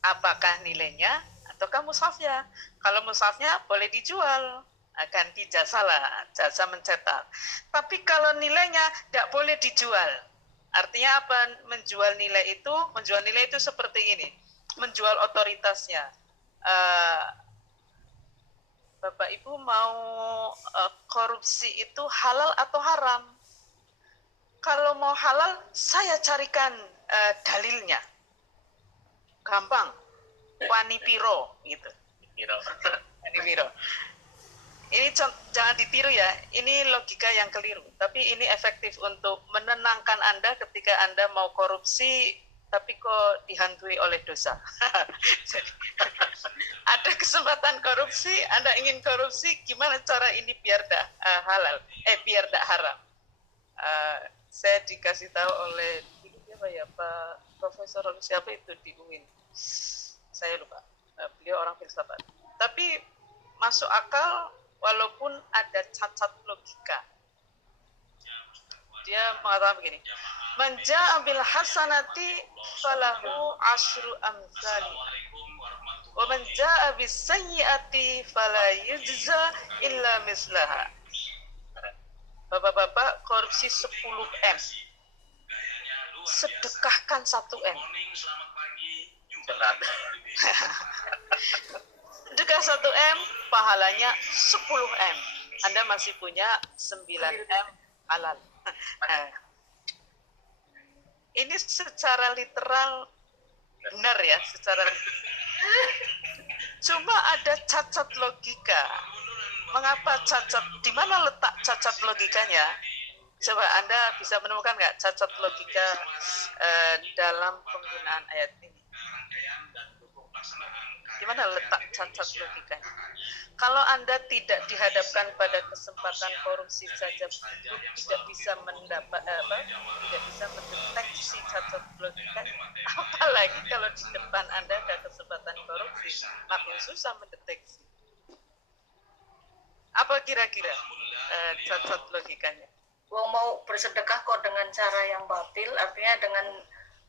Apakah nilainya ataukah mushafnya? Kalau mushafnya boleh dijual, ganti jasa lah, jasa mencetak. Tapi kalau nilainya tidak boleh dijual. Artinya apa menjual nilai itu? Menjual nilai itu seperti ini, menjual otoritasnya. Bapak Ibu mau korupsi itu halal atau haram? Kalau mau halal, saya carikan dalilnya. Gampang, Wanipiro gitu. Wanipiro. Ini jangan ditiru ya, ini logika yang keliru. Tapi ini efektif untuk menenangkan Anda ketika Anda mau korupsi, tapi kok dihantui oleh dosa. Jadi, ada kesempatan korupsi, Anda ingin korupsi, gimana cara ini biar dah halal, biar dah haram. Saya dikasih tahu oleh siapa ya Pak Profesor siapa itu di UIN, saya lupa, beliau orang filsafat. Tapi masuk akal walaupun ada cacat logika. Dia mengatakan begini, Manja bil hasanati falahu asyru amsali wa man jaa bis sayyiati fala yujza illa mislaha. Bapak-bapak korupsi 10M, sedekahkan 1M. Sedekah 1M, pahalanya 10M. Anda masih punya 9M halal. Ini secara literal benar ya, secara cuma ada cacat logika. Mengapa cacat? Di mana letak cacat logikanya? Coba Anda bisa menemukan nggak cacat logika dalam penggunaan ayat ini? Di mana letak cacat logikanya? Kalau Anda tidak dihadapkan pada kesempatan korupsi saja, tidak bisa tidak bisa mendeteksi cacat logika, apalagi kalau di depan Anda ada kesempatan korupsi, makin susah mendeteksi. Apa kira-kira cacat logikanya? Wong mau bersedekah kok dengan cara yang batil, artinya dengan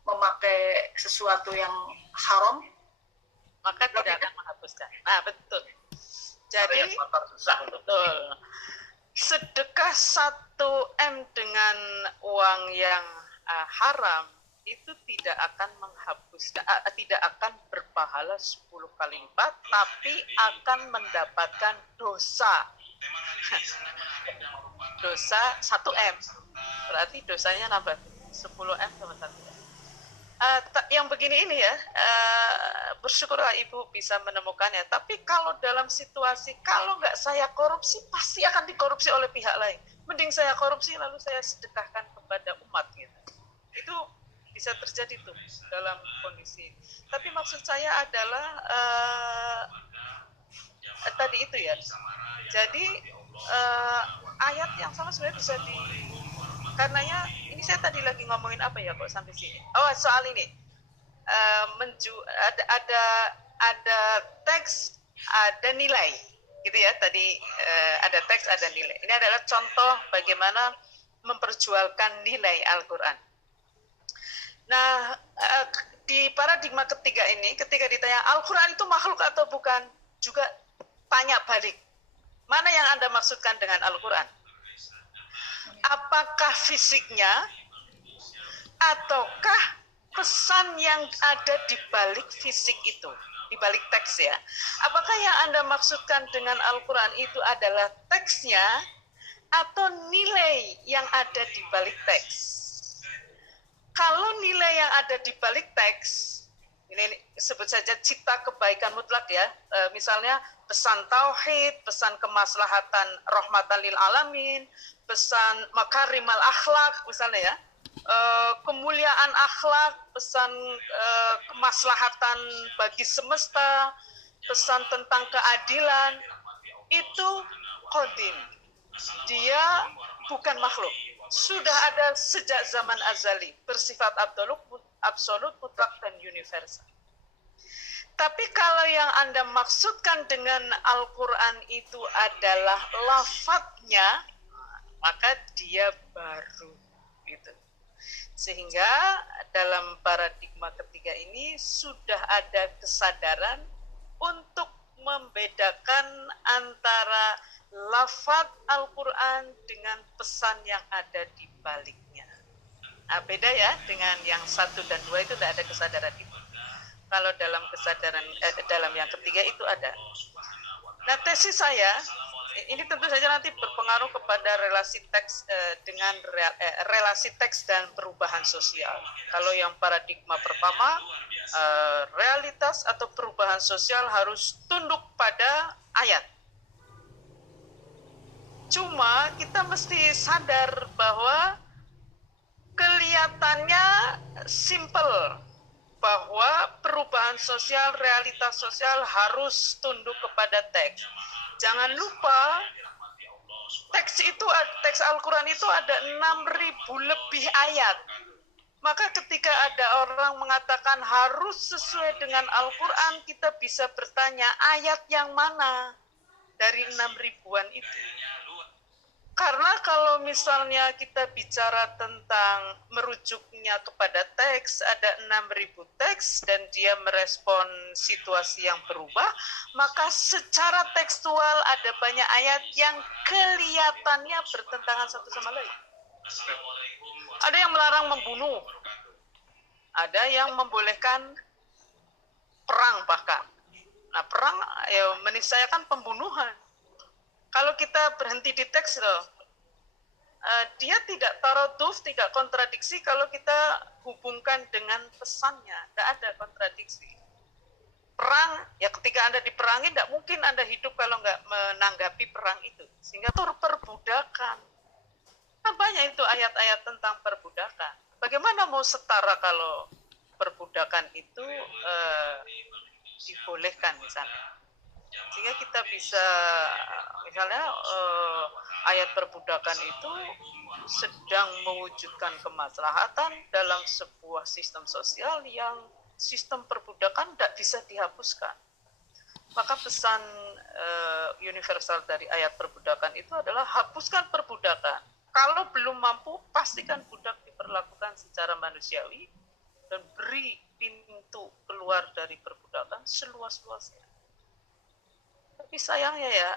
memakai sesuatu yang haram, maka tidak akan menghapuskan. Nah, betul. Jadi, betul. Sedekah 1M dengan uang yang haram itu tidak akan menghapuskan, tidak akan berpahala 10 kali lipat, tapi akan mendapatkan dosa. Dosa 1M. Berarti dosanya nambah 10M sama 1M. yang begini ini ya, bersyukurlah Ibu bisa menemukannya. Tapi kalau dalam situasi, kalau nggak saya korupsi, pasti akan dikorupsi oleh pihak lain. Mending saya korupsi, lalu saya sedekahkan kepada umat. Gitu. Itu bisa terjadi tuh dalam kondisi. Tapi maksud saya adalah, tadi itu ya. Jadi, ayat yang sama sebenarnya bisa karenanya ini saya tadi lagi ngomongin apa ya kok sampai sini. Oh, soal ini ada teks, ada nilai, gitu ya. Tadi ada teks, ada nilai. Ini adalah contoh bagaimana memperjualkan nilai Al-Quran. Nah, di paradigma ketiga ini, ketika ditanya Al-Quran itu makhluk atau bukan, juga tanya balik, mana yang Anda maksudkan dengan Al-Quran? Apakah fisiknya ataukah pesan yang ada di balik fisik itu, di balik teks ya? Apakah yang Anda maksudkan dengan Al-Quran itu adalah teksnya atau nilai yang ada di balik teks? Kalau nilai yang ada di balik teks, ini sebut saja cipta kebaikan mutlak ya, misalnya pesan tauhid, pesan kemaslahatan rahmatan lil alamin, pesan makarimal akhlak misalnya ya, kemuliaan akhlak, pesan kemaslahatan bagi semesta, pesan tentang keadilan, itu qadim. Dia bukan makhluk. Sudah ada sejak zaman azali, bersifat absolut, mutlak, dan universal. Tapi kalau yang Anda maksudkan dengan Al-Quran itu adalah lafadznya, maka dia baru. Gitu. Sehingga dalam paradigma ketiga ini sudah ada kesadaran untuk membedakan antara lafadz Al-Quran dengan pesan yang ada di baliknya. Nah, beda ya dengan yang 1 dan 2 itu tidak ada kesadaran itu. Kalau dalam kesadaran dalam yang ketiga itu ada. Nah, tesis saya ini tentu saja nanti berpengaruh kepada relasi teks dengan relasi teks dan perubahan sosial. Kalau yang paradigma pertama, realitas atau perubahan sosial harus tunduk pada ayat. Cuma kita mesti sadar bahwa kelihatannya simple, bahwa perubahan sosial, realitas sosial harus tunduk kepada teks. Jangan lupa, teks Al-Quran itu ada 6.000 lebih ayat. Maka ketika ada orang mengatakan harus sesuai dengan Al-Quran, kita bisa bertanya ayat yang mana dari 6.000-an itu. Karena kalau misalnya kita bicara tentang merujuknya kepada teks, ada 6.000 teks dan dia merespon situasi yang berubah, maka secara tekstual ada banyak ayat yang kelihatannya bertentangan satu sama lain. Ada yang melarang membunuh, ada yang membolehkan perang bahkan. Nah, perang ya meniscayakan pembunuhan. Kalau kita berhenti di teks loh, dia tidak taraduf, tidak kontradiksi kalau kita hubungkan dengan pesannya. Tidak ada kontradiksi. Perang, ya ketika Anda diperangi, tidak mungkin Anda hidup kalau nggak menanggapi perang itu. Sehingga itu perbudakan. Nah, banyak itu ayat-ayat tentang perbudakan. Bagaimana mau setara kalau perbudakan itu dibolehkan misalnya? Sehingga kita bisa misalnya ayat perbudakan itu sedang mewujudkan kemaslahatan dalam sebuah sistem sosial yang sistem perbudakan tidak bisa dihapuskan. Maka pesan universal dari ayat perbudakan itu adalah hapuskan perbudakan. Kalau belum mampu, pastikan budak diperlakukan secara manusiawi dan beri pintu keluar dari perbudakan seluas-luasnya. Tapi sayangnya ya,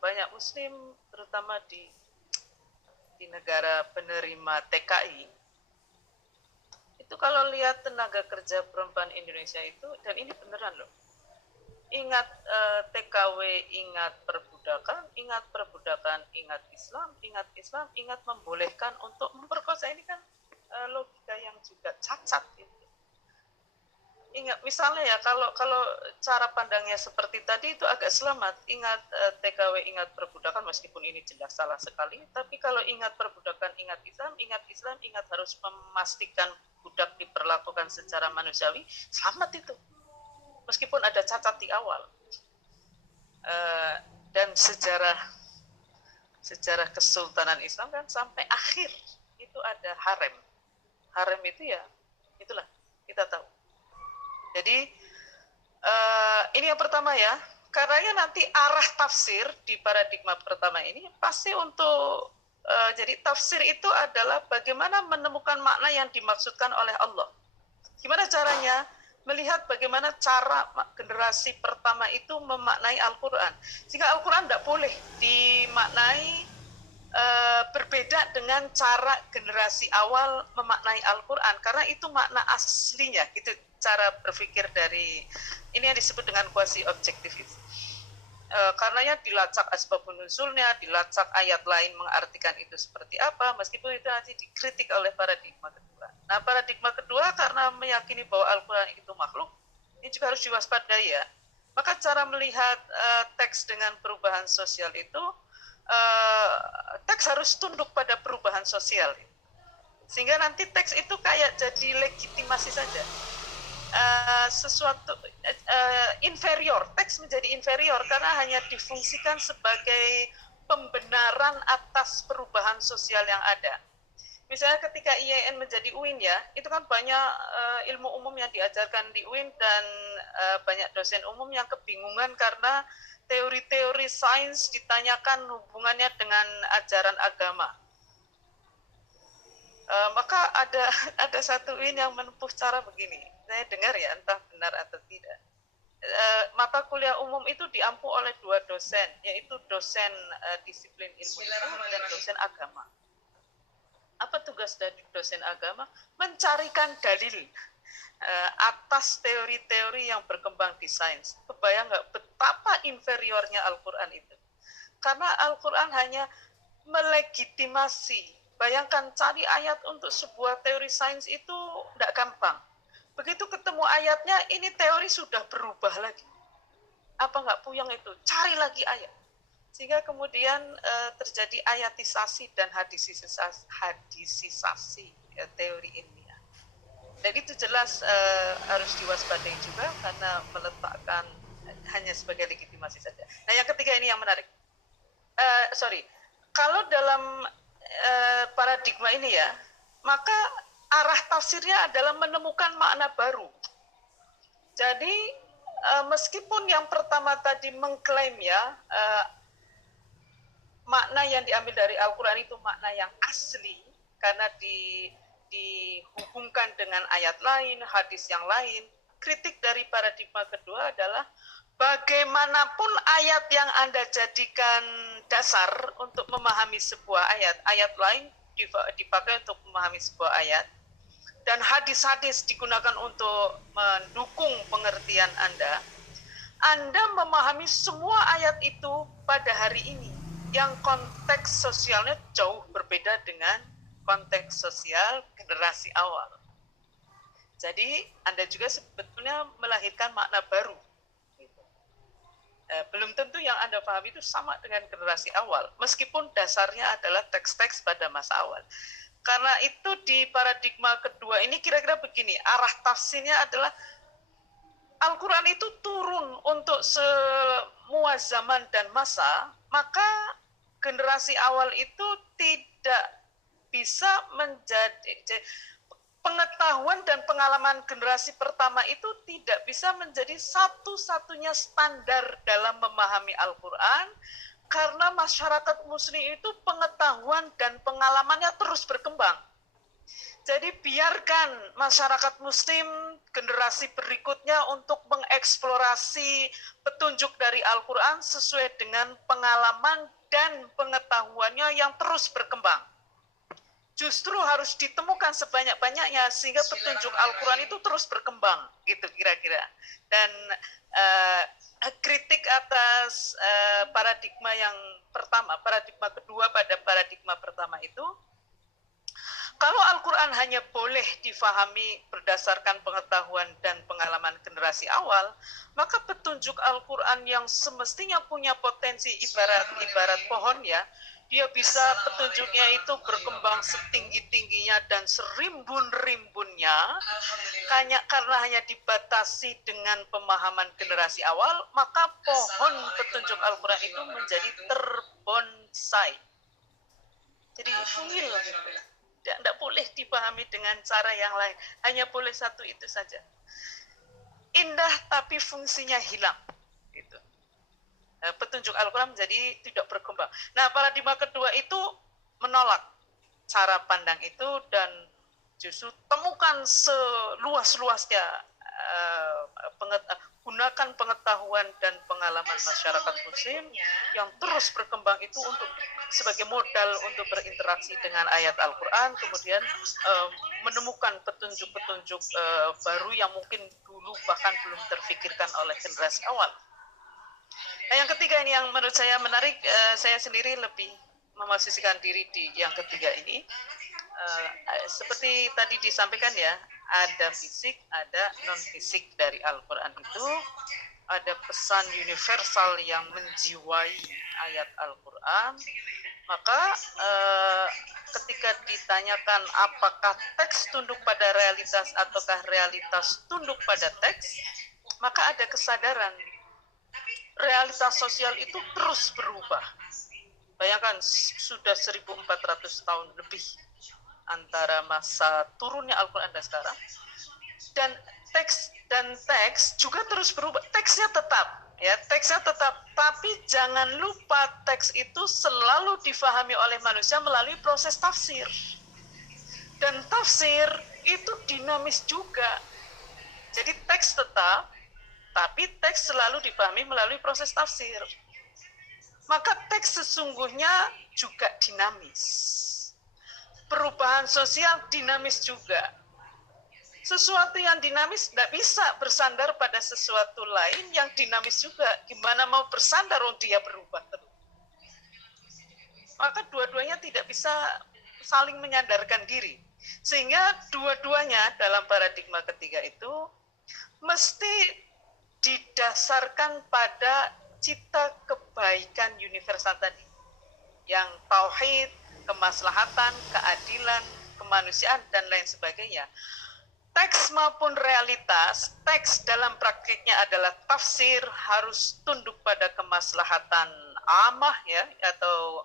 banyak muslim terutama di negara penerima TKI itu kalau lihat tenaga kerja perempuan Indonesia itu, dan ini beneran loh, ingat TKW, ingat perbudakan, ingat Islam, ingat membolehkan untuk memperkosa. Ini kan logika yang juga cacat gitu. misalnya ya, kalau cara pandangnya seperti tadi itu agak selamat. Ingat TKW, ingat perbudakan, meskipun ini jelas salah sekali. Tapi kalau ingat perbudakan, ingat Islam, ingat harus memastikan budak diperlakukan secara manusiawi, selamat itu. Meskipun ada cacat di awal. Dan sejarah Kesultanan Islam kan sampai akhir itu ada harem. Harem itu ya, itulah kita tahu. Jadi ini yang pertama ya, karena nanti arah tafsir di paradigma pertama ini pasti untuk jadi tafsir itu adalah bagaimana menemukan makna yang dimaksudkan oleh Allah. Gimana caranya? Melihat bagaimana cara generasi pertama itu memaknai Al-Quran. Sehingga Al-Quran tidak boleh dimaknai berbeda dengan cara generasi awal memaknai Al-Quran. Karena itu makna aslinya, gitu cara berpikir dari, ini yang disebut dengan quasi objektivis. Karenanya dilacak asbabun nuzulnya, dilacak ayat lain mengartikan itu seperti apa, meskipun itu nanti dikritik oleh paradigma kedua. Nah, paradigma kedua karena meyakini bahwa Al-Quran itu makhluk, ini juga harus diwaspadai ya. Maka cara melihat teks dengan perubahan sosial itu, teks harus tunduk pada perubahan sosial. Sehingga nanti teks itu kayak jadi legitimasi saja. Sesuatu inferior, teks menjadi inferior karena hanya difungsikan sebagai pembenaran atas perubahan sosial yang ada. Misalnya ketika IAIN menjadi UIN ya, itu kan banyak ilmu umum yang diajarkan di UIN dan banyak dosen umum yang kebingungan karena teori-teori sains ditanyakan hubungannya dengan ajaran agama. Maka ada satu UIN yang menempuh cara begini. Saya dengar ya, entah benar atau tidak. Mata kuliah umum itu diampu oleh 2 dosen, yaitu dosen disiplin ilmu dan dosen agama. Apa tugas dari dosen agama? Mencarikan dalil atas teori-teori yang berkembang di sains. Kebayang nggak betapa inferiornya Al-Quran itu? Karena Al-Quran hanya melegitimasi. Bayangkan cari ayat untuk sebuah teori sains itu tidak gampang. Begitu ketemu ayatnya, ini teori sudah berubah lagi. Apa nggak puyeng itu? Cari lagi ayat. Sehingga kemudian terjadi ayatisasi dan hadisisasi teori ilmiah. Dan itu jelas harus diwaspadai juga karena meletakkan hanya sebagai legitimasi saja. Nah, yang ketiga ini yang menarik. Kalau dalam paradigma ini ya, maka arah tafsirnya adalah menemukan makna baru. Jadi meskipun yang pertama tadi mengklaim ya makna yang diambil dari Al-Quran itu makna yang asli karena dihubungkan dengan ayat lain, hadis yang lain. Kritik dari paradigma kedua adalah bagaimanapun ayat yang Anda jadikan dasar untuk memahami sebuah ayat lain dipakai untuk memahami sebuah ayat, dan hadis-hadis digunakan untuk mendukung pengertian Anda memahami semua ayat itu pada hari ini, yang konteks sosialnya jauh berbeda dengan konteks sosial generasi awal. Jadi Anda juga sebetulnya melahirkan makna baru. Belum tentu yang Anda pahami itu sama dengan generasi awal, meskipun dasarnya adalah teks-teks pada masa awal. Karena itu di paradigma kedua ini kira-kira begini, arah tafsirnya adalah Al-Quran itu turun untuk semua zaman dan masa, maka generasi awal itu tidak bisa menjadi, pengetahuan dan pengalaman generasi pertama itu tidak bisa menjadi satu-satunya standar dalam memahami Al-Quran, karena masyarakat muslim itu pengetahuan dan pengalamannya terus berkembang. Jadi biarkan masyarakat muslim generasi berikutnya untuk mengeksplorasi petunjuk dari Al-Quran sesuai dengan pengalaman dan pengetahuannya yang terus berkembang. Justru harus ditemukan sebanyak-banyaknya sehingga petunjuk Al-Quran itu terus berkembang, gitu kira-kira. Dan kritik atas paradigma yang pertama, paradigma kedua pada paradigma pertama itu, kalau Al-Quran Al-Quran hanya boleh difahami berdasarkan pengetahuan dan pengalaman generasi awal, maka petunjuk Al-Quran yang semestinya punya potensi ibarat pohon ya, dia bisa petunjuknya itu berkembang setinggi-tingginya dan serimbun-rimbunnya, karena hanya dibatasi dengan pemahaman generasi awal, maka pohon petunjuk Al-Quran itu menjadi terbonsai. Jadi mungil, tidak boleh dipahami dengan cara yang lain, hanya boleh satu itu saja. Indah tapi fungsinya hilang. Gitu. Petunjuk Al-Quran menjadi tidak berkembang. Nah, paradigma kedua itu menolak cara pandang itu dan justru temukan seluas-luasnya, gunakan pengetahuan dan pengalaman masyarakat muslim yang terus berkembang itu untuk sebagai modal untuk berinteraksi dengan ayat Al-Quran, kemudian menemukan petunjuk-petunjuk baru yang mungkin dulu bahkan belum terfikirkan oleh generasi awal. Nah, yang ketiga ini yang menurut saya menarik, saya sendiri lebih memosisikan diri di yang ketiga ini. Seperti tadi disampaikan ya, ada fisik, ada non-fisik dari Al-Quran itu, ada pesan universal yang menjiwai ayat Al-Quran, maka ketika ditanyakan apakah teks tunduk pada realitas ataukah realitas tunduk pada teks, maka ada kesadaran realitas sosial itu terus berubah. Bayangkan sudah 1400 tahun lebih antara masa turunnya Al-Quran dan sekarang, dan teks juga terus berubah. Teksnya tetap, tapi jangan lupa teks itu selalu difahami oleh manusia melalui proses tafsir, dan tafsir itu dinamis juga. Jadi teks tetap, tapi teks selalu dipahami melalui proses tafsir. Maka teks sesungguhnya juga dinamis. Perubahan sosial dinamis juga. Sesuatu yang dinamis tidak bisa bersandar pada sesuatu lain yang dinamis juga. Gimana mau bersandar kalau dia berubah terus? Maka dua-duanya tidak bisa saling menyandarkan diri. Sehingga dua-duanya dalam paradigma ketiga itu mesti didasarkan pada cita kebaikan universal tadi, yang tauhid, kemaslahatan, keadilan, kemanusiaan, dan lain sebagainya. Teks maupun realitas, teks dalam praktiknya adalah tafsir, harus tunduk pada kemaslahatan amah ya, atau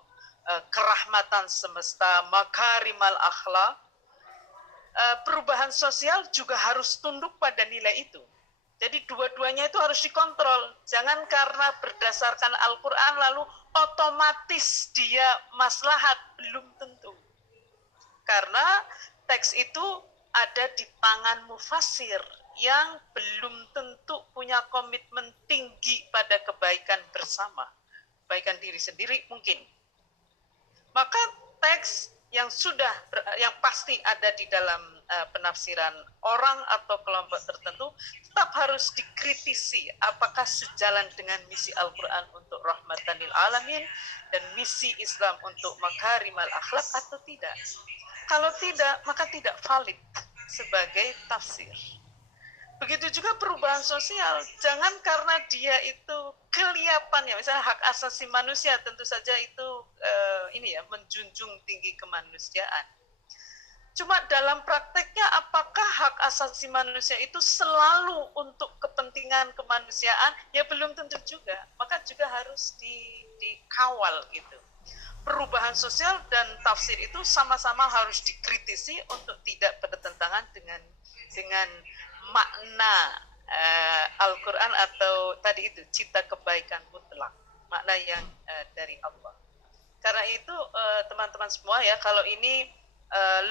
kerahmatan semesta, makarimal akhlak. Perubahan sosial juga harus tunduk pada nilai itu. Jadi dua-duanya itu harus dikontrol. Jangan karena berdasarkan Al-Quran lalu otomatis dia maslahat, belum tentu. Karena teks itu ada di tangan mufasir yang belum tentu punya komitmen tinggi pada kebaikan bersama. Kebaikan diri sendiri mungkin. Maka teks yang pasti ada di dalam penafsiran orang atau kelompok tertentu tetap harus dikritisi apakah sejalan dengan misi Al-Quran untuk rahmatan lil alamin dan misi Islam untuk makarimal akhlak atau tidak. Kalau tidak, maka tidak valid sebagai tafsir. Begitu juga perubahan sosial, jangan karena dia itu kelihatannya, misalnya hak asasi manusia, tentu saja itu menjunjung tinggi kemanusiaan. Cuma dalam prakteknya, apakah hak asasi manusia itu selalu untuk kepentingan kemanusiaan? Ya belum tentu juga, maka juga harus dikawal gitu. Perubahan sosial dan tafsir itu sama-sama harus dikritisi untuk tidak bertentangan dengan makna Al-Quran atau tadi itu cita kebaikan mutlak, makna yang dari Allah. Karena itu teman-teman semua ya, kalau ini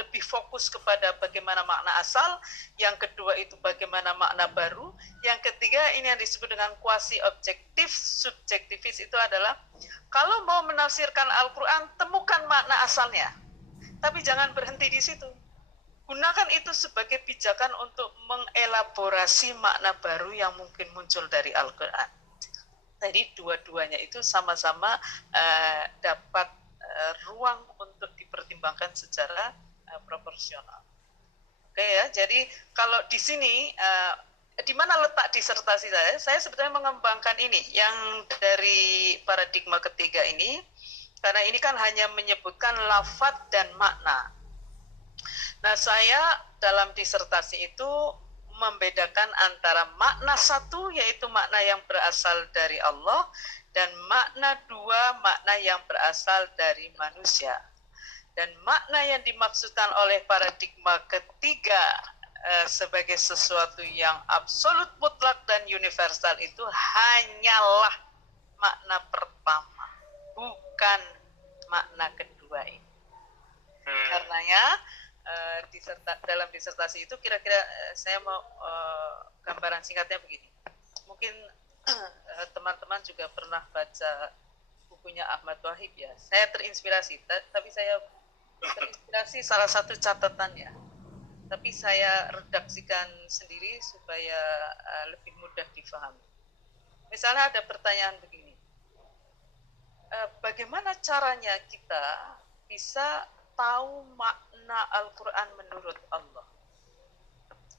lebih fokus kepada bagaimana makna asal, yang kedua itu bagaimana makna baru, yang ketiga ini yang disebut dengan kuasi objektif subjektivis, itu adalah kalau mau menafsirkan Al-Quran temukan makna asalnya, tapi jangan berhenti di situ. Gunakan itu sebagai pijakan untuk mengelaborasi makna baru yang mungkin muncul dari Al-Quran. Jadi dua-duanya itu sama-sama dapat ruang untuk dipertimbangkan secara proporsional. Oke ya, jadi kalau di sini di mana letak disertasi saya? Saya sebetulnya mengembangkan ini yang dari paradigma ketiga ini, karena ini kan hanya menyebutkan lafaz dan makna. Nah, saya dalam disertasi itu membedakan antara makna satu, yaitu makna yang berasal dari Allah, dan makna dua, makna yang berasal dari manusia. Dan makna yang dimaksudkan oleh paradigma ketiga sebagai sesuatu yang absolut, mutlak, dan universal itu hanyalah makna pertama, bukan makna kedua ini. Karenanya dalam disertasi itu kira-kira saya mau gambaran singkatnya begini. Mungkin teman-teman juga pernah baca bukunya Ahmad Wahib ya. Saya terinspirasi, tapi saya terinspirasi salah satu catatannya. Tapi saya redaksikan sendiri supaya lebih mudah difahami. Misalnya ada pertanyaan begini. Bagaimana caranya kita bisa tahu makna Al-Quran menurut Allah?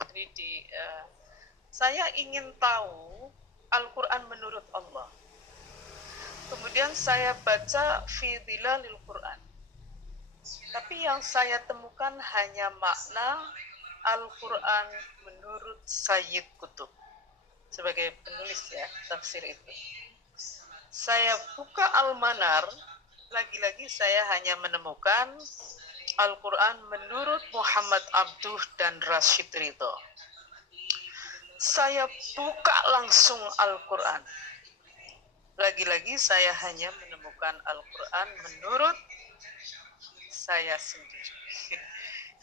Jadi saya ingin tahu Al-Quran menurut Allah. Kemudian saya baca fi dhilalil Quran. Tapi yang saya temukan hanya makna Al-Quran menurut Sayyid Qutb sebagai penulis ya tafsir itu. Saya buka Al-Manar, lagi-lagi saya hanya menemukan Al-Quran menurut Muhammad Abduh dan Rashid Ridho. Saya buka langsung Al-Quran, lagi-lagi saya hanya menemukan Al-Quran menurut saya sendiri.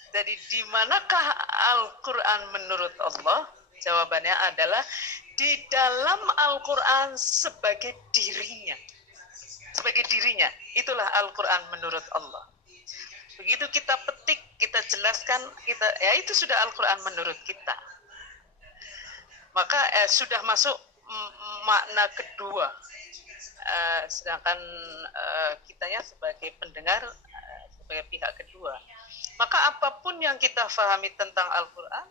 Jadi di manakah Al-Quran menurut Allah? Jawabannya adalah di dalam Al-Quran sebagai dirinya. Sebagai dirinya, itulah Al-Quran menurut Allah. Begitu kita petik, kita jelaskan, ya itu sudah Al-Quran menurut kita. Maka sudah masuk makna kedua. Sedangkan kitanya sebagai pendengar, sebagai pihak kedua. Maka apapun yang kita fahami tentang Al-Quran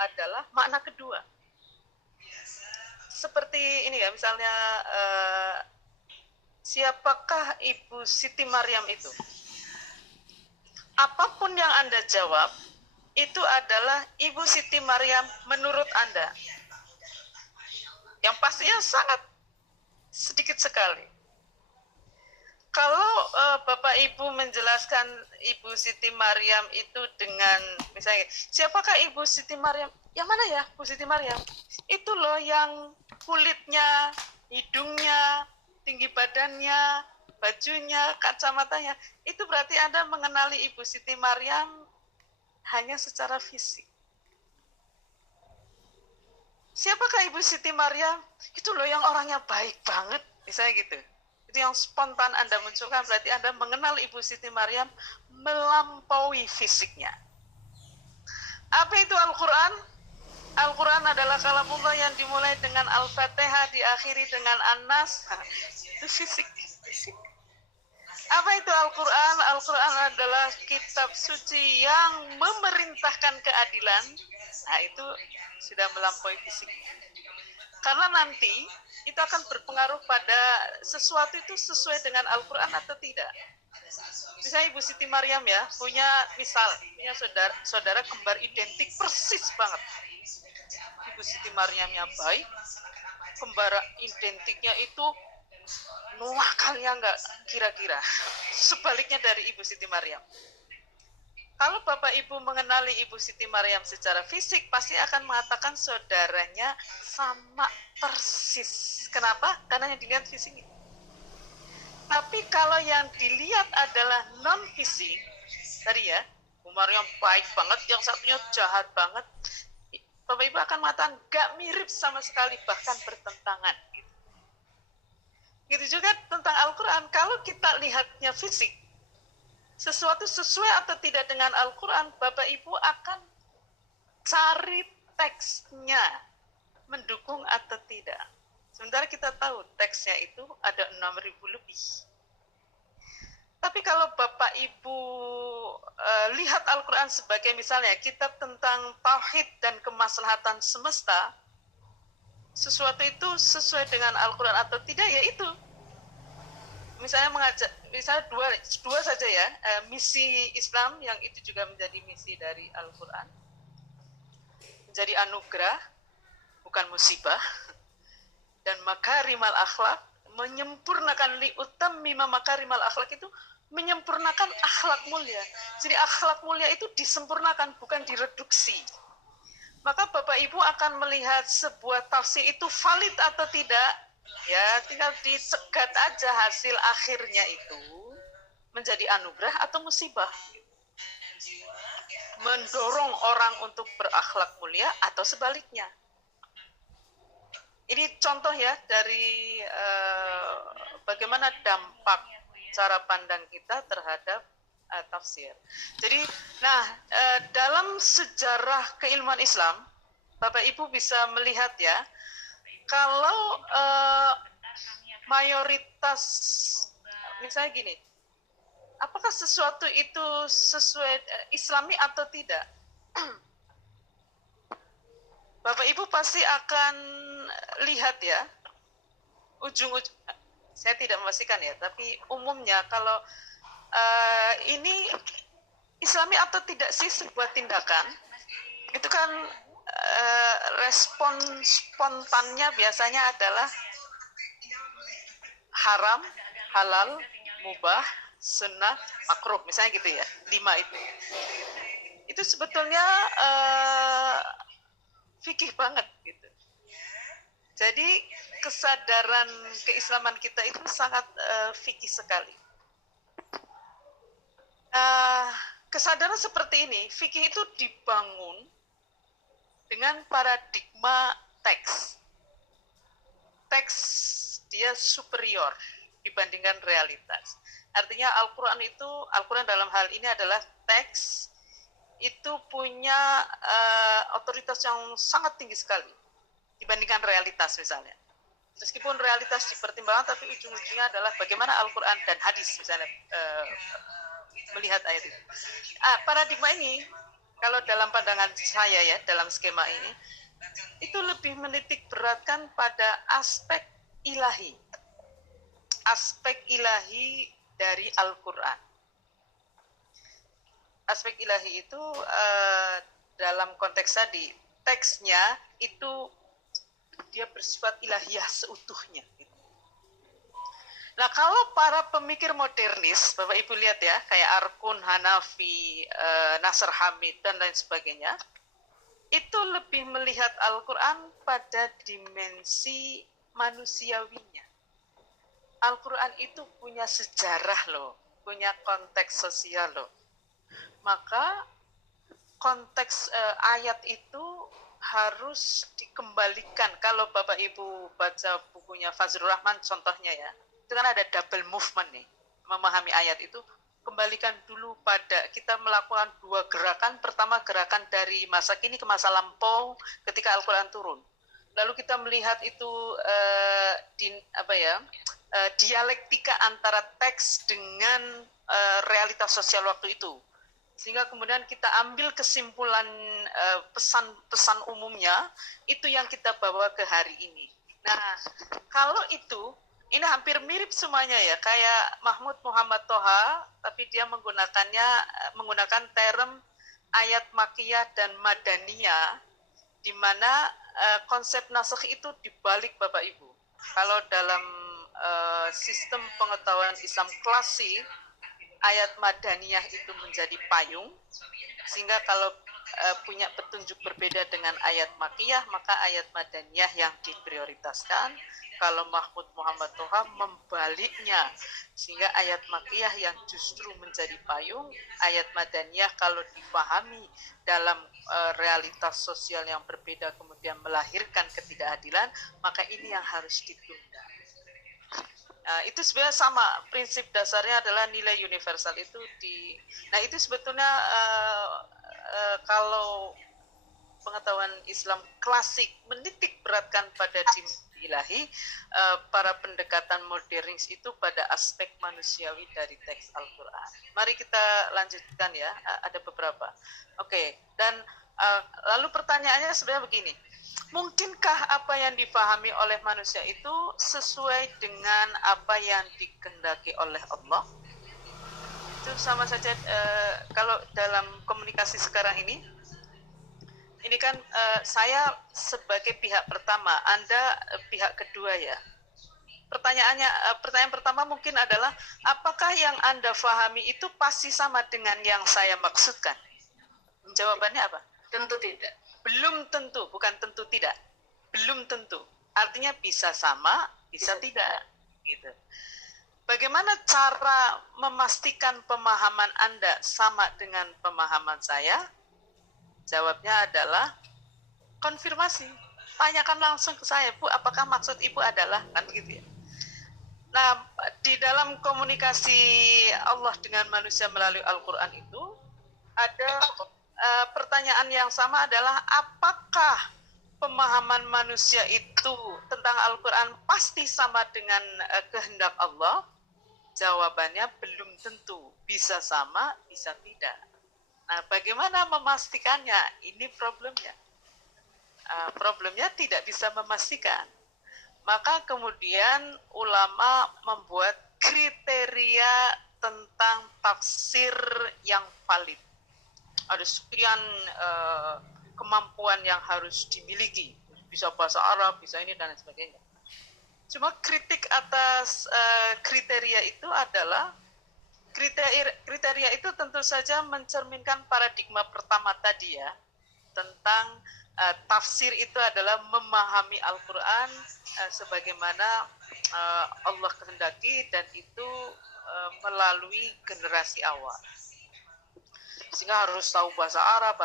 adalah makna kedua. Seperti ini ya, misalnya siapakah Ibu Siti Maryam itu? Apapun yang Anda jawab, itu adalah Ibu Siti Maryam menurut Anda. Yang pastinya sangat sedikit sekali. Kalau Bapak Ibu menjelaskan Ibu Siti Maryam itu dengan misalnya, siapakah Ibu Siti Maryam? Yang mana ya Bu Siti Maryam? Itu loh yang kulitnya, hidungnya, tinggi badannya, bajunya, kacamatanya. Itu berarti Anda mengenali Ibu Siti Maryam hanya secara fisik. Siapakah Ibu Siti Maryam? Itu loh yang orangnya baik banget, misalnya gitu. Itu yang spontan Anda munculkan, berarti Anda mengenal Ibu Siti Maryam melampaui fisiknya. Apa itu Al-Quran? Al-Quran adalah kalamullah yang dimulai dengan Al-Fatihah, diakhiri dengan An-Nas. Itu fisik. Apa itu Al-Quran? Al-Quran adalah kitab suci yang memerintahkan keadilan. Nah, itu sudah melampaui fisik. Karena nanti itu akan berpengaruh pada sesuatu itu sesuai dengan Al-Quran atau tidak. Misalnya Ibu Siti Maryam ya, punya saudara kembar identik persis banget. Ibu Siti Maryamnya baik, kembar identiknya itu nuakalnya enggak kira-kira. Sebaliknya dari Ibu Siti Maryam. Kalau Bapak Ibu mengenali Ibu Siti Maryam secara fisik, pasti akan mengatakan saudaranya sama persis. Kenapa? Karena yang dilihat fisiknya. Tapi kalau yang dilihat adalah non-fisik, tadi ya, Bu Maryam baik banget, yang satunya jahat banget, Bapak Ibu akan mengatakan gak mirip sama sekali, bahkan bertentangan. Gitu juga tentang Al-Quran. Kalau kita lihatnya fisik, sesuatu sesuai atau tidak dengan Al-Quran, Bapak Ibu akan cari teksnya mendukung atau tidak. Sementara kita tahu teksnya itu ada 6.000 lebih. Tapi kalau Bapak Ibu lihat Al-Quran sebagai misalnya kitab tentang tauhid dan kemaslahatan semesta, sesuatu itu sesuai dengan Al-Quran atau tidak, ya itu. Misalnya misalnya dua saja ya, misi Islam yang itu juga menjadi misi dari Al-Quran, menjadi anugerah, bukan musibah, dan makarimal akhlak, menyempurnakan liutammima makarimal akhlak itu menyempurnakan akhlak mulia. Jadi akhlak mulia itu disempurnakan, bukan direduksi. Maka Bapak Ibu akan melihat sebuah tafsir itu valid atau tidak, ya tinggal dicegat aja hasil akhirnya itu menjadi anugerah atau musibah. Mendorong orang untuk berakhlak mulia atau sebaliknya. Ini contoh ya dari bagaimana dampak cara pandang kita terhadap tafsir. Jadi, dalam sejarah keilmuan Islam, Bapak Ibu bisa melihat ya, kalau mayoritas, misalnya gini, apakah sesuatu itu sesuai Islami atau tidak? Bapak Ibu pasti akan lihat ya, ujung-ujung, saya tidak memastikan ya, tapi umumnya kalau ini Islami atau tidak sih sebuah tindakan, itu kan respon spontannya biasanya adalah haram, halal, mubah, sunnah, makruh, misalnya gitu ya, 5 itu. Itu sebetulnya fikih banget gitu. Jadi kesadaran keislaman kita itu sangat fikih sekali. Kesadaran seperti ini, fikih itu dibangun dengan paradigma teks. Teks dia superior dibandingkan realitas. Artinya Al-Quran dalam hal ini adalah teks, itu punya otoritas yang sangat tinggi sekali dibandingkan realitas misalnya. Meskipun realitas dipertimbangkan, tapi ujung-ujungnya adalah bagaimana Al-Quran dan hadis misalnya melihat ayat itu. Paradigma ini, kalau dalam pandangan saya ya, dalam skema ini, itu lebih menitik beratkan pada aspek ilahi. Aspek ilahi dari Al-Quran. Aspek ilahi itu dalam konteks tadi, teksnya itu dia bersifat ilahiyah seutuhnya. Nah, kalau para pemikir modernis, Bapak Ibu lihat ya, kayak Arkun, Hanafi, Nasr Hamid, dan lain sebagainya, itu lebih melihat Al-Quran pada dimensi manusiawinya. Al-Quran itu punya sejarah loh, punya konteks sosial loh. Maka konteks ayat itu harus dikembalikan. Kalau Bapak Ibu baca bukunya Fazlur Rahman contohnya ya, itu kan ada double movement nih, memahami ayat itu. Kembalikan dulu pada kita melakukan 2 gerakan. Pertama, gerakan dari masa kini ke masa lampau ketika Al-Quran turun. Lalu kita melihat itu dialektika antara teks dengan realitas sosial waktu itu. Sehingga kemudian kita ambil kesimpulan pesan-pesan umumnya, itu yang kita bawa ke hari ini. Nah, kalau itu, ini hampir mirip semuanya ya, kayak Mahmud Muhammad Toha, tapi dia menggunakan term ayat makiyah dan madaniyah, di mana konsep nasakh itu dibalik Bapak Ibu. Kalau dalam sistem pengetahuan Islam klasik, ayat madaniyah itu menjadi payung, sehingga kalau punya petunjuk berbeda dengan ayat makiyah, maka ayat madaniyah yang diprioritaskan. Kalau Mahmud Muhammad Toha membaliknya, sehingga ayat makiyah yang justru menjadi payung, ayat madaniyah kalau dipahami dalam realitas sosial yang berbeda kemudian melahirkan ketidakadilan, maka ini yang harus ditunda. Itu sebenarnya sama, prinsip dasarnya adalah nilai universal itu nah itu sebetulnya kalau pengetahuan Islam klasik menitik beratkan pada ilahi, para pendekatan modernis itu pada aspek manusiawi dari teks Al-Quran. Mari kita lanjutkan ya, ada beberapa. Oke, dan lalu pertanyaannya sebenarnya begini, mungkinkah apa yang dipahami oleh manusia itu sesuai dengan apa yang dikehendaki oleh Allah? Itu sama saja kalau dalam komunikasi sekarang ini kan saya sebagai pihak pertama, Anda pihak kedua ya. Pertanyaan pertama mungkin adalah, apakah yang Anda pahami itu pasti sama dengan yang saya maksudkan? Jawabannya apa? Tentu tidak. Belum tentu, bukan tentu tidak. Belum tentu. Artinya bisa sama, bisa tidak. Gitu. Bagaimana cara memastikan pemahaman Anda sama dengan pemahaman saya? Jawabnya adalah konfirmasi. Tanyakan langsung ke saya, Bu, apakah maksud Ibu adalah, kan begitu ya. Nah, di dalam komunikasi Allah dengan manusia melalui Al-Quran itu, ada pertanyaan yang sama adalah, apakah pemahaman manusia itu tentang Al-Quran pasti sama dengan kehendak Allah? Jawabannya belum tentu. Bisa sama, bisa tidak. Nah, bagaimana memastikannya? Ini problemnya. Problemnya tidak bisa memastikan. Maka kemudian ulama membuat kriteria tentang tafsir yang valid. Ada sekian kemampuan yang harus dimiliki. Bisa bahasa Arab, bisa ini dan lain sebagainya. Cuma kritik atas kriteria itu adalah kriteria itu tentu saja mencerminkan paradigma pertama tadi ya, tentang tafsir itu adalah memahami Al-Quran sebagaimana Allah kehendaki, dan itu melalui generasi awal. Sehingga harus tahu bahasa Arab,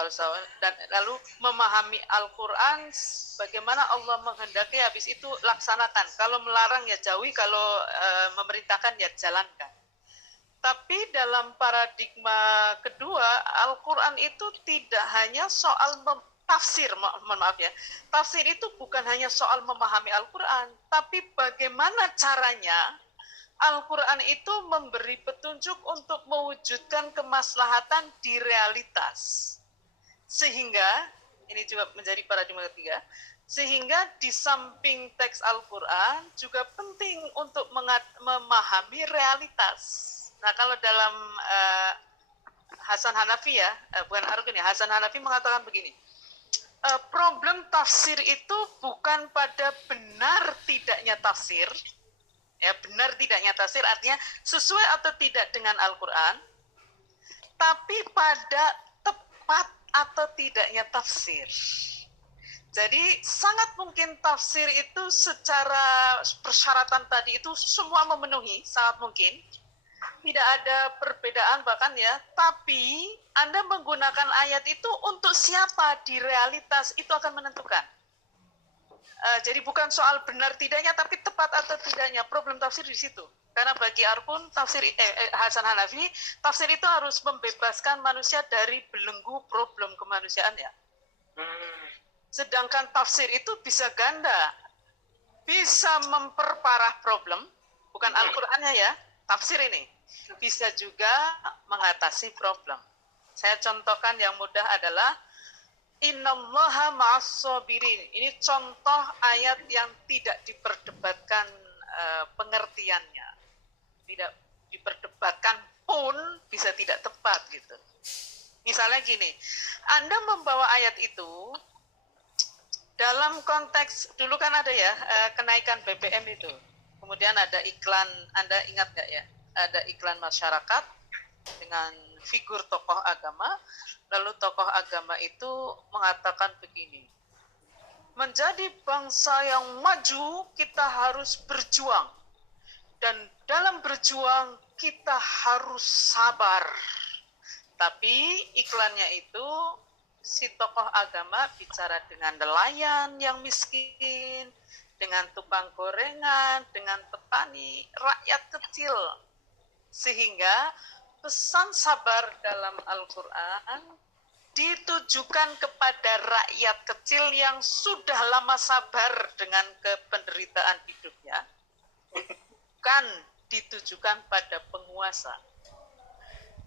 dan lalu memahami Al-Quran bagaimana Allah menghendaki, habis itu laksanakan. Kalau melarang ya jauhi, kalau memerintahkan ya jalankan. Tapi dalam paradigma kedua, Al-Quran itu tidak hanya soal tafsir, mohon maaf ya. Tafsir itu bukan hanya soal memahami Al-Quran, tapi bagaimana caranya Al-Quran itu memberi petunjuk untuk mewujudkan kemaslahatan di realitas. Sehingga, ini juga menjadi paradigma ketiga, sehingga di samping teks Al-Quran juga penting untuk memahami realitas. Nah, kalau dalam Hasan Hanafi ya, bukan Argun ya, Hasan Hanafi mengatakan begini, problem tafsir itu bukan pada benar tidaknya tafsir, ya, benar tidaknya tafsir artinya sesuai atau tidak dengan Al-Quran, tapi pada tepat atau tidaknya tafsir. Jadi sangat mungkin tafsir itu secara persyaratan tadi itu semua memenuhi, sangat mungkin. Tidak ada perbedaan bahkan ya, tapi Anda menggunakan ayat itu untuk siapa di realitas itu akan menentukan. Jadi bukan soal benar tidaknya, tapi tepat atau tidaknya. Problem tafsir di situ. Karena bagi Arkun, tafsir Hasan Hanafi, tafsir itu harus membebaskan manusia dari belenggu problem kemanusiaannya. Sedangkan tafsir itu bisa ganda, bisa memperparah problem, bukan Al-Qur'annya ya, tafsir ini bisa juga mengatasi problem. Saya contohkan yang mudah adalah Innallaha ma'as-sabirin. Ini contoh ayat yang tidak diperdebatkan pengertiannya. Tidak diperdebatkan pun bisa tidak tepat gitu. Misalnya gini, Anda membawa ayat itu dalam konteks, dulu kan ada ya kenaikan BBM itu. Kemudian ada iklan, Anda ingat nggak ya? Ada iklan masyarakat dengan figur tokoh agama, lalu tokoh agama itu mengatakan begini, menjadi bangsa yang maju kita harus berjuang, dan dalam berjuang kita harus sabar. Tapi iklannya itu si tokoh agama bicara dengan nelayan yang miskin, dengan tukang gorengan, dengan petani, rakyat kecil. Sehingga pesan sabar dalam Al-Quran ditujukan kepada rakyat kecil yang sudah lama sabar dengan penderitaan hidupnya, bukan ditujukan pada penguasa.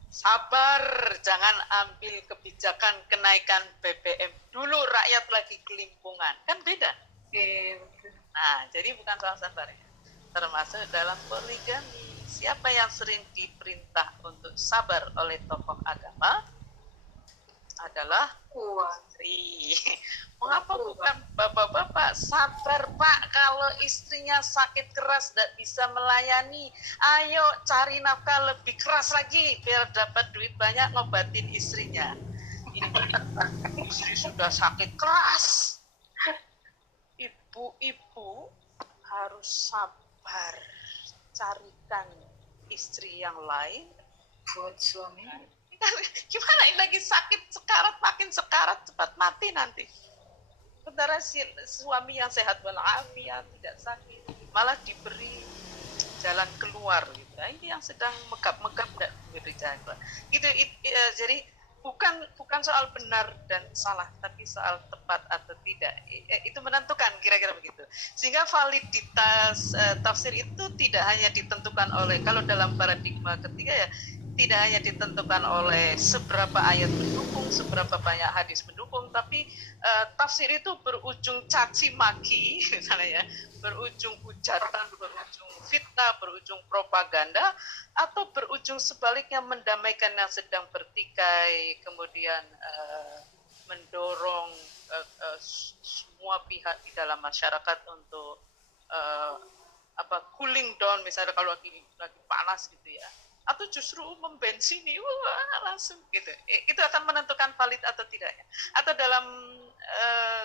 Sabar, jangan ambil kebijakan kenaikan BBM dulu, rakyat lagi kelimpungan, kan beda. Nah, jadi bukan soal sabar ya. Termasuk dalam poligami, siapa yang sering diperintah untuk sabar oleh tokoh agama adalah istri. Mengapa bukan bapak-bapak? Sabar Pak, kalau istrinya sakit keras tidak bisa melayani, ayo cari nafkah lebih keras lagi biar dapat duit banyak ngobatin istrinya. Ini istri sudah sakit keras, ibu-ibu harus sabar, carikan istri yang lain buat suami. Gimana ini lagi sakit sekarat, makin sekarat cepat mati nanti. Sementara suami yang sehat walafiat, tidak sakit, malah diberi jalan keluar gitu. Nah, ini yang sedang megap-megap tidak diberi jalan keluar. Jadi bukan soal benar dan salah, tapi soal tepat atau tidak. Itu menentukan kira-kira begitu. Sehingga validitas tafsir itu tidak hanya ditentukan oleh, kalau dalam paradigma ketiga ya, tidak hanya ditentukan oleh seberapa ayat mendukung, seberapa banyak hadis mendukung, tapi tafsir itu berujung caci maki, misalnya ya, berujung hujatan, berujung fitnah, berujung propaganda, atau berujung sebaliknya mendamaikan yang sedang bertikai, kemudian mendorong semua pihak di dalam masyarakat untuk cooling down, misalnya kalau lagi panas gitu ya. Atau justru membensini, langsung gitu. Itu akan menentukan valid atau tidaknya. Atau dalam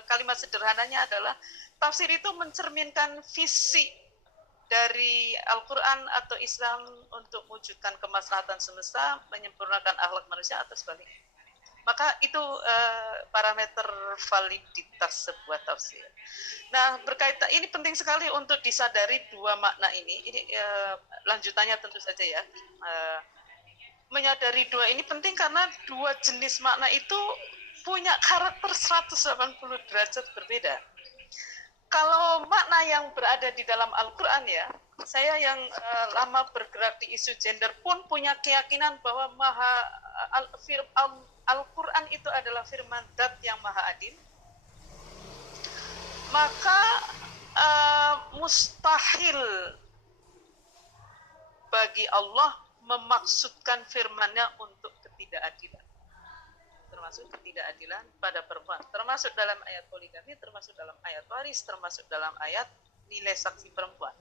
kalimat sederhananya adalah tafsir itu mencerminkan visi dari Al-Quran atau Islam untuk mewujudkan kemaslahatan semesta, menyempurnakan akhlak manusia atau sebaliknya. Maka itu parameter validitas sebuah tafsir. Nah, berkaitan ini penting sekali untuk disadari dua makna ini. Ini lanjutannya tentu saja ya. Menyadari dua ini penting karena dua jenis makna itu punya karakter 180 derajat berbeda. Kalau makna yang berada di dalam Al-Quran ya, saya yang lama bergerak di isu gender pun punya keyakinan bahwa Al-Quran itu adalah firman Zat yang Maha Adil. Maka mustahil bagi Allah memaksudkan firman-Nya untuk ketidakadilan. Termasuk ketidakadilan pada perempuan, termasuk dalam ayat poligami, termasuk dalam ayat waris, termasuk dalam ayat nilai saksi perempuan.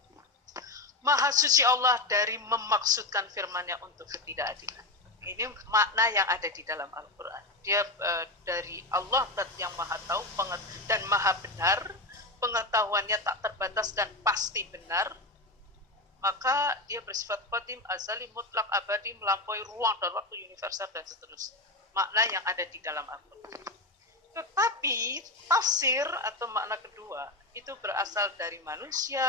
Maha suci Allah dari memaksudkan firman-Nya untuk ketidakadilan. Ini makna yang ada di dalam Al-Quran. Dia dari Allah yang Maha Tahu dan Maha Benar, pengetahuannya tak terbatas dan pasti benar. Maka dia bersifat qadim, azali, mutlak, abadi, melampaui ruang dan waktu, universal dan seterusnya. Makna yang ada di dalam Al-Quran. Tetapi tafsir atau makna kedua itu berasal dari manusia,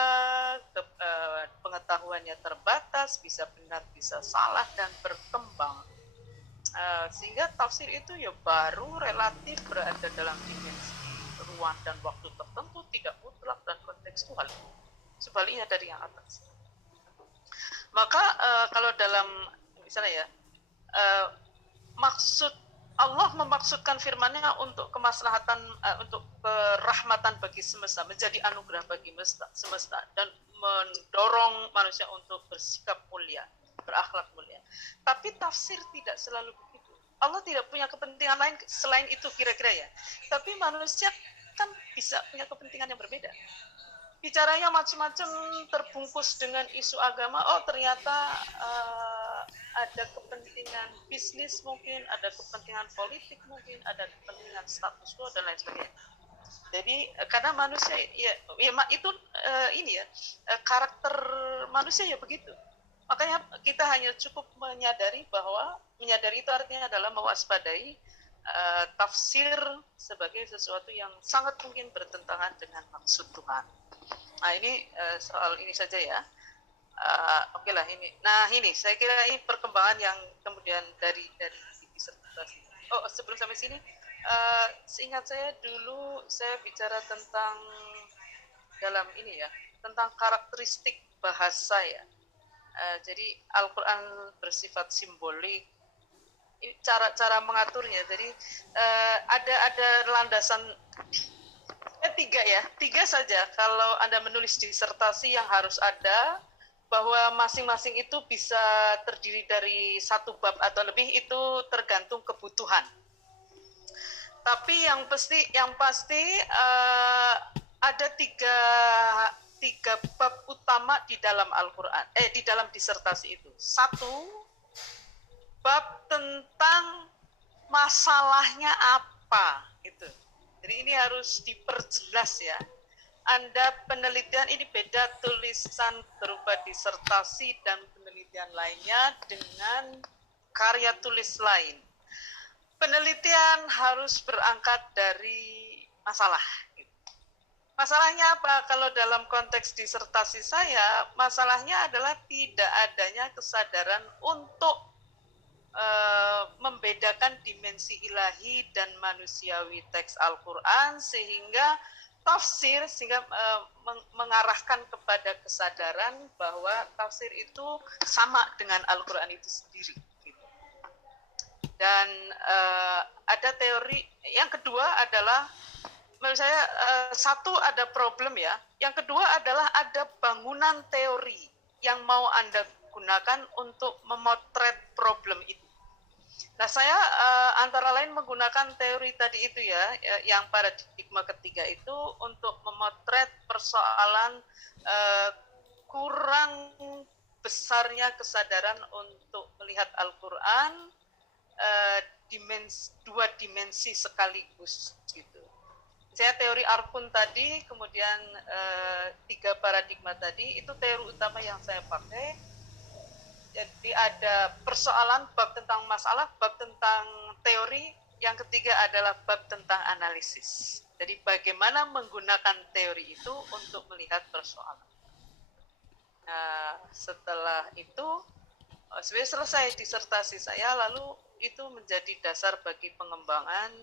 pengetahuannya terbatas, bisa benar, bisa salah, dan berkembang. Sehingga tafsir itu ya baru relatif berada dalam dimensi ruang dan waktu tertentu, tidak mutlak dan kontekstual. Sebaliknya dari yang atas. Maka kalau dalam misalnya ya, maksud Allah memaksudkan firman-Nya untuk kemaslahatan, untuk kerahmatan bagi semesta, menjadi anugerah bagi semesta, dan mendorong manusia untuk bersikap mulia, berakhlak mulia. Tapi tafsir tidak selalu begitu. Allah tidak punya kepentingan lain selain itu kira-kira ya. Tapi manusia kan bisa punya kepentingan yang berbeda. Bicaranya macam-macam, terbungkus dengan isu agama. Oh ternyata ada kepentingan bisnis mungkin, ada kepentingan politik mungkin, ada kepentingan status quo dan lain sebagainya. Jadi karena manusia ya itu ini ya karakter manusia ya begitu. Makanya kita hanya cukup menyadari itu artinya adalah mewaspadai tafsir sebagai sesuatu yang sangat mungkin bertentangan dengan maksud Tuhan. Nah ini soal ini saja ya. Oke lah ini. Nah ini saya kira ini perkembangan yang kemudian dari disertasi. sebelum sampai sini, seingat saya dulu saya bicara tentang dalam ini ya, tentang karakteristik bahasa ya. Jadi Al-Quran bersifat simbolik, cara mengaturnya. Jadi ada landasan tiga saja. Kalau Anda menulis disertasi yang harus ada, bahwa masing-masing itu bisa terdiri dari satu bab atau lebih, itu tergantung kebutuhan. Tapi yang pasti ada tiga bab utama di dalam Al-Quran, di dalam disertasi itu. Satu, bab tentang masalahnya apa itu. Jadi ini harus diperjelas ya. Anda penelitian ini beda tulisan berupa disertasi dan penelitian lainnya dengan karya tulis lain. Penelitian harus berangkat dari masalah. Masalahnya apa? Kalau dalam konteks disertasi saya, masalahnya adalah tidak adanya kesadaran untuk membedakan dimensi ilahi dan manusiawi teks Al-Quran, sehingga tafsir mengarahkan kepada kesadaran bahwa tafsir itu sama dengan Al-Quran itu sendiri. Dan ada teori yang kedua adalah, menurut saya satu ada problem ya. Yang kedua adalah ada bangunan teori yang mau Anda gunakan untuk memotret problem itu. Nah, saya antara lain menggunakan teori tadi itu ya, yang paradigma ketiga itu untuk memotret persoalan kurang besarnya kesadaran untuk melihat Al-Quran dua dimensi sekaligus gitu. Saya teori Arkun tadi, kemudian tiga paradigma tadi, itu teori utama yang saya pakai. Jadi ada persoalan bab tentang masalah, bab tentang teori, yang ketiga adalah bab tentang analisis. Jadi bagaimana menggunakan teori itu untuk melihat persoalan. Nah, setelah itu sebenarnya selesai disertasi saya, lalu itu menjadi dasar bagi pengembangan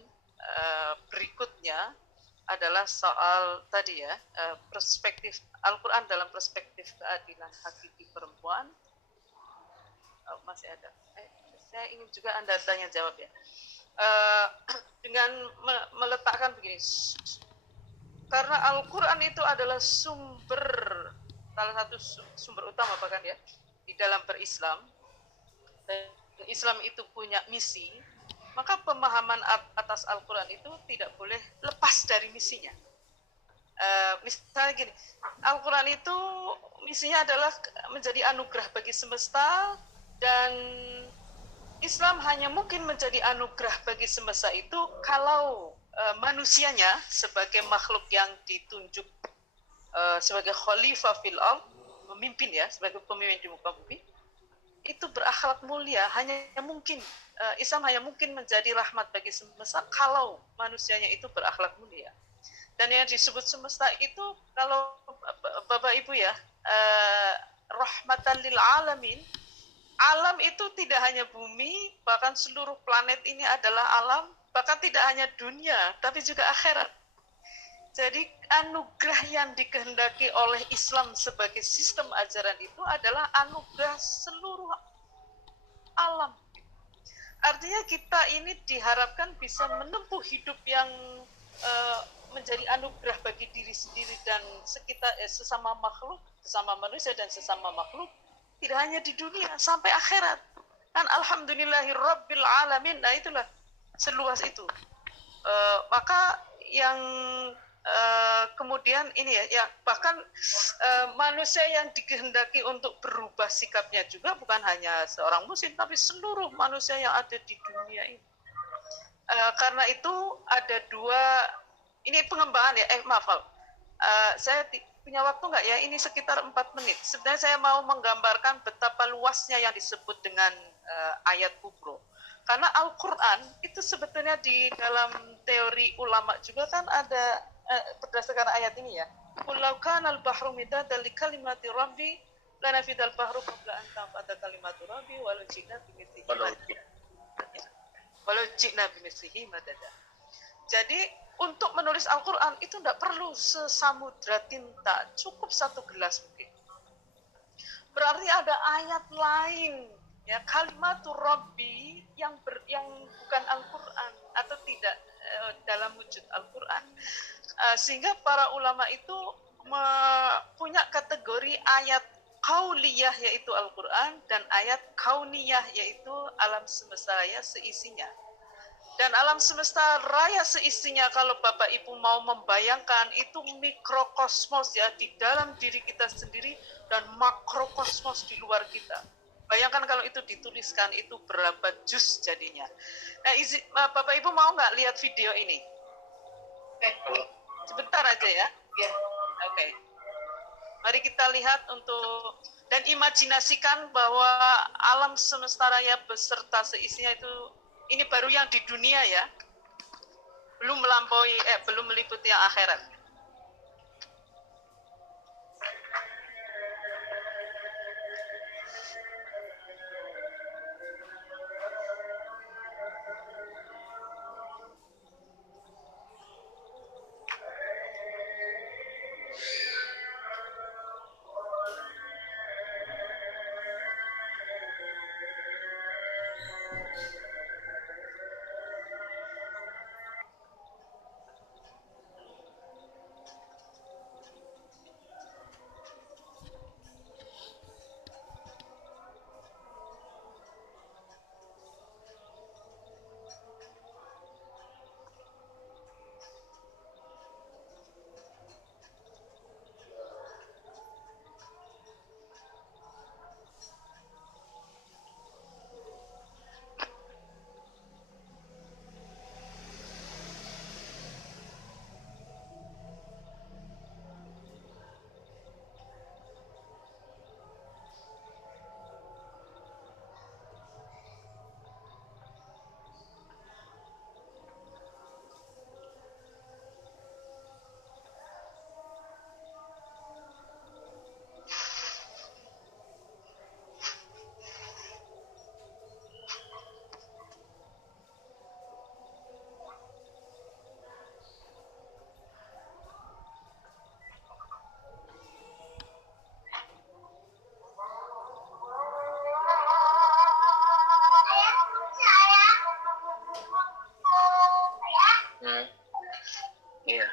berikutnya adalah soal tadi ya, perspektif Al-Quran dalam perspektif keadilan hakiki perempuan. Masih ada. Saya ingin juga Anda tanya jawab ya. Dengan meletakkan begini, karena Al-Quran itu adalah salah satu sumber utama bahkan ya di dalam berislam, dan Islam itu punya misi, maka pemahaman atas Al-Quran itu tidak boleh lepas dari misinya. Misalnya gini, Al-Quran itu misinya adalah menjadi anugerah bagi semesta, dan Islam hanya mungkin menjadi anugerah bagi semesta itu kalau manusianya sebagai makhluk yang ditunjuk sebagai khalifah fil ard, memimpin ya, sebagai pemimpin di muka bumi, itu berakhlak mulia. Hanya mungkin Islam hanya mungkin menjadi rahmat bagi semesta kalau manusianya itu berakhlak mulia. Dan yang disebut semesta itu, kalau Bapak Ibu ya, rahmatan lil alamin. Alam itu tidak hanya bumi, bahkan seluruh planet ini adalah alam, bahkan tidak hanya dunia, tapi juga akhirat. Jadi anugerah yang dikehendaki oleh Islam sebagai sistem ajaran itu adalah anugerah seluruh alam. Artinya kita ini diharapkan bisa menempuh hidup yang menjadi anugerah bagi diri sendiri dan sekitar, sesama makhluk, sesama manusia dan sesama makhluk, tidak hanya di dunia, sampai akhirat. Kan alhamdulillahirabbil alamin. Nah, itulah seluas itu. Maka yang kemudian ini ya bahkan manusia yang dikehendaki untuk berubah sikapnya juga bukan hanya seorang muslim, tapi seluruh manusia yang ada di dunia ini. Karena itu ada dua, ini pengembangan ya, saya punya waktu nggak ya? Ini sekitar 4 menit. Sebenarnya saya mau menggambarkan betapa luasnya yang disebut dengan ayat kubro. Karena Al-Quran itu sebetulnya di dalam teori ulama juga kan ada berdasarkan ayat ini ya. Qul law kana al-bahru midadan li kalimati rabbi lanafidal bahru qabla an tanfada kalimatu rabbi walau ji'na bimithlihi madada. walau ji'na bimithlihi madada. Jadi untuk menulis Al-Quran itu tidak perlu sesamudra tinta, cukup satu gelas mungkin. Berarti ada ayat lain, ya, kalimatur Rabbi yang bukan Al-Quran atau tidak dalam wujud Al-Quran. Sehingga para ulama itu punya kategori ayat qauliyah yaitu Al-Quran dan ayat kauniyah yaitu alam semesta raya seisinya. Dan alam semesta raya seisinya kalau Bapak Ibu mau membayangkan itu mikrokosmos ya di dalam diri kita sendiri dan makrokosmos di luar kita. Bayangkan kalau itu dituliskan itu berapa juz jadinya. Nah, Bapak Ibu mau nggak lihat video ini? Sebentar aja ya. Oke. Mari kita lihat dan imajinasikan bahwa alam semesta raya beserta seisinya itu, ini baru yang di dunia ya, belum meliputi yang akhirat. Iya.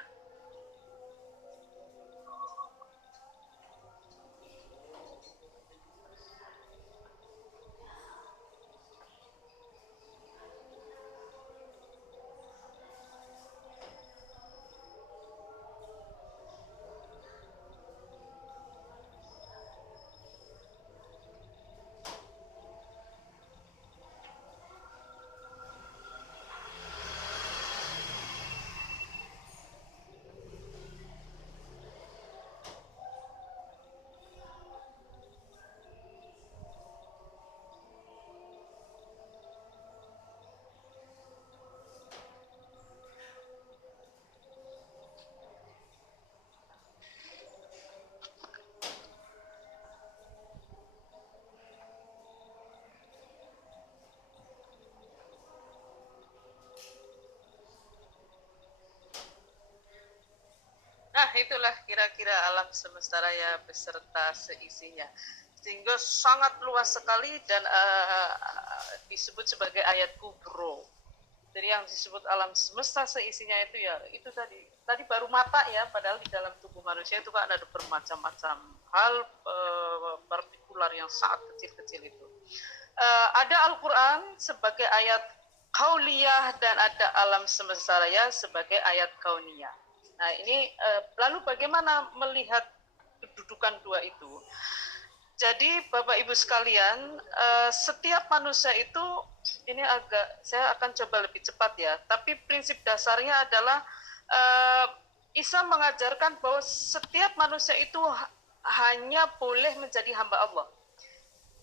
Nah, itulah kira-kira alam semesta raya beserta seisinya. Sehingga sangat luas sekali dan disebut sebagai ayat kubro. Jadi yang disebut alam semesta seisinya itu ya, itu tadi baru mata ya, padahal di dalam tubuh manusia itu kan ada bermacam-macam hal partikular yang sangat kecil-kecil itu. Ada Al-Quran sebagai ayat kauliyah dan ada alam semesta raya sebagai ayat kauniyah. Nah ini lalu bagaimana melihat kedudukan dua itu? Jadi Bapak Ibu sekalian, setiap manusia itu, ini saya akan coba lebih cepat ya, tapi prinsip dasarnya adalah Isa mengajarkan bahwa setiap manusia itu hanya boleh menjadi hamba Allah.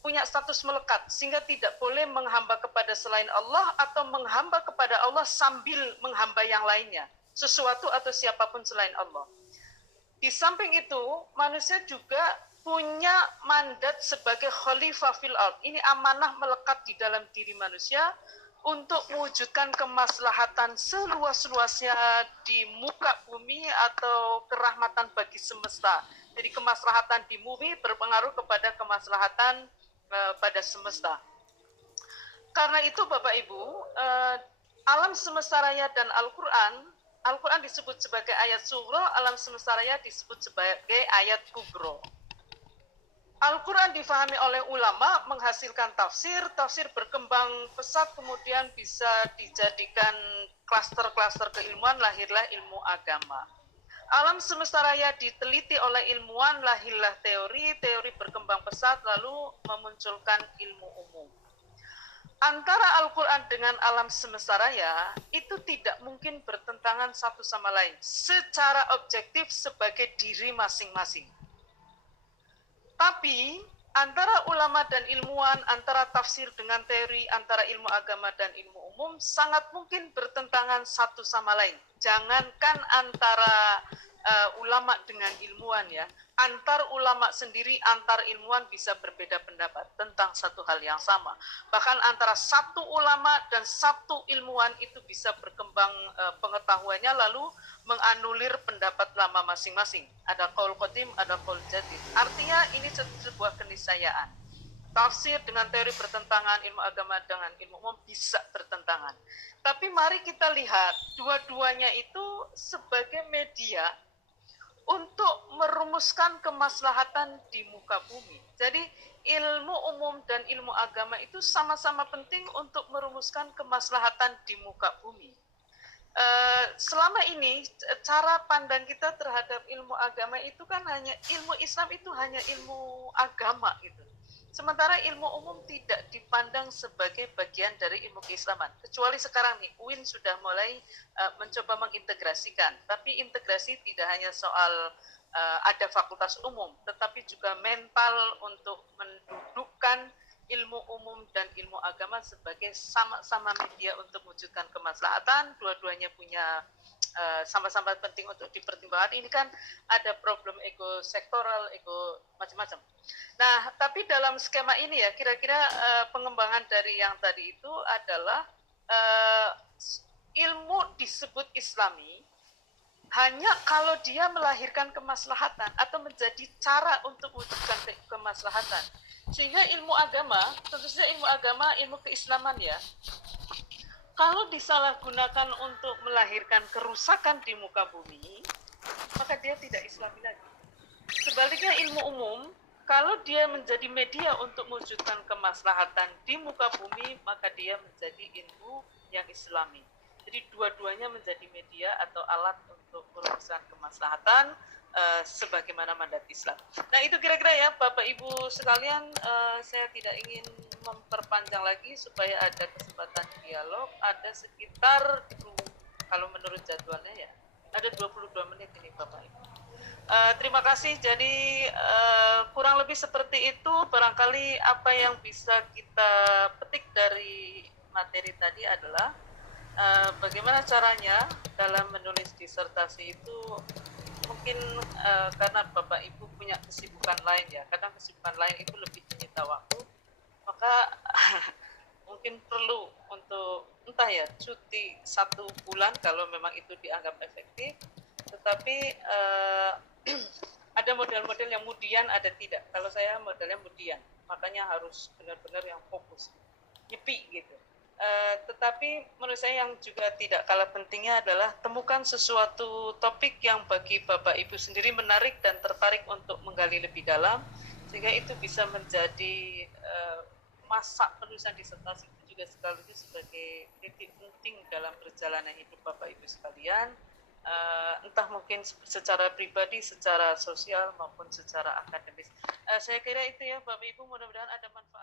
Punya status melekat, sehingga tidak boleh menghamba kepada selain Allah atau menghamba kepada Allah sambil menghamba yang lainnya. Sesuatu atau siapapun selain Allah. Di samping itu, manusia juga punya mandat sebagai khalifah fil ard. Ini amanah melekat di dalam diri manusia untuk mewujudkan kemaslahatan seluas-luasnya di muka bumi atau kerahmatan bagi semesta. Jadi kemaslahatan di bumi berpengaruh kepada kemaslahatan pada semesta. Karena itu Bapak Ibu, alam semesta raya dan Al-Quran disebut sebagai ayat sugro, alam semesta raya disebut sebagai ayat kubro. Al-Quran difahami oleh ulama, menghasilkan tafsir berkembang pesat, kemudian bisa dijadikan klaster-klaster keilmuan, lahirlah ilmu agama. Alam semesta raya diteliti oleh ilmuwan, lahirlah teori berkembang pesat, lalu memunculkan ilmu umum. Antara Al-Quran dengan alam semesta raya, itu tidak mungkin bertentangan satu sama lain, secara objektif sebagai diri masing-masing. Tapi antara ulama dan ilmuwan, antara tafsir dengan teori, antara ilmu agama dan ilmu umum sangat mungkin bertentangan satu sama lain. Jangankan antara ulama dengan ilmuwan ya, antar ulama sendiri, antar ilmuwan bisa berbeda pendapat tentang satu hal yang sama. Bahkan antara satu ulama dan satu ilmuwan itu bisa berkembang pengetahuannya, lalu menganulir pendapat lama masing-masing. Ada qaul qadim, ada qaul jadid. Artinya ini sebuah keniscayaan. Tafsir dengan teori bertentangan, ilmu agama dengan ilmu umum bisa bertentangan. Tapi mari kita lihat dua-duanya itu sebagai media untuk merumuskan kemaslahatan di muka bumi. Jadi ilmu umum dan ilmu agama itu sama-sama penting untuk merumuskan kemaslahatan di muka bumi. Selama ini cara pandang kita terhadap ilmu agama itu kan hanya ilmu Islam, itu hanya ilmu agama gitu. Sementara ilmu umum tidak dipandang sebagai bagian dari ilmu keislaman. Kecuali sekarang nih, UIN sudah mulai mencoba mengintegrasikan. Tapi integrasi tidak hanya soal ada fakultas umum, tetapi juga mental untuk mendudukkan ilmu umum dan ilmu agama sebagai sama-sama media untuk mewujudkan kemaslahatan. Dua-duanya punya sama-sama penting untuk dipertimbangkan. Ini kan ada problem ego sektoral, ego macam-macam. Nah, tapi dalam skema ini ya, kira-kira pengembangan dari yang tadi itu adalah ilmu disebut Islami hanya kalau dia melahirkan kemaslahatan atau menjadi cara untuk mewujudkan kemaslahatan. Sehingga ilmu agama, tentu saja ilmu agama, ilmu keislaman ya, kalau disalahgunakan untuk melahirkan kerusakan di muka bumi, maka dia tidak Islami lagi. Sebaliknya ilmu umum, kalau dia menjadi media untuk mewujudkan kemaslahatan di muka bumi, maka dia menjadi ilmu yang Islami. Jadi dua-duanya menjadi media atau alat untuk merumuskan kemaslahatan sebagaimana mandat Islam. Nah itu kira-kira ya Bapak Ibu sekalian, saya tidak ingin memperpanjang lagi supaya ada kesempatan dialog. Ada sekitar, kalau menurut jadwalnya ya, ada 22 menit ini Bapak Ibu. Terima kasih. Jadi kurang lebih seperti itu. Barangkali apa yang bisa kita petik dari materi tadi adalah bagaimana caranya dalam menulis disertasi itu. Mungkin karena Bapak Ibu punya kesibukan lain ya, kadang kesibukan lain itu lebih menyita waktu, maka mungkin perlu untuk entah ya cuti 1 bulan kalau memang itu dianggap efektif. Tetapi ada model-model yang kemudian ada tidak. Kalau saya modelnya kemudian, makanya harus benar-benar yang fokus, nyepi gitu. Tetapi menurut saya yang juga tidak kalah pentingnya adalah temukan sesuatu topik yang bagi Bapak Ibu sendiri menarik dan tertarik untuk menggali lebih dalam, sehingga itu bisa menjadi masa penulisan disertasi itu juga sekaligus sebagai titik penting dalam perjalanan hidup Bapak Ibu sekalian, entah mungkin secara pribadi, secara sosial maupun secara akademis. Saya kira itu ya Bapak Ibu, mudah-mudahan ada manfaat.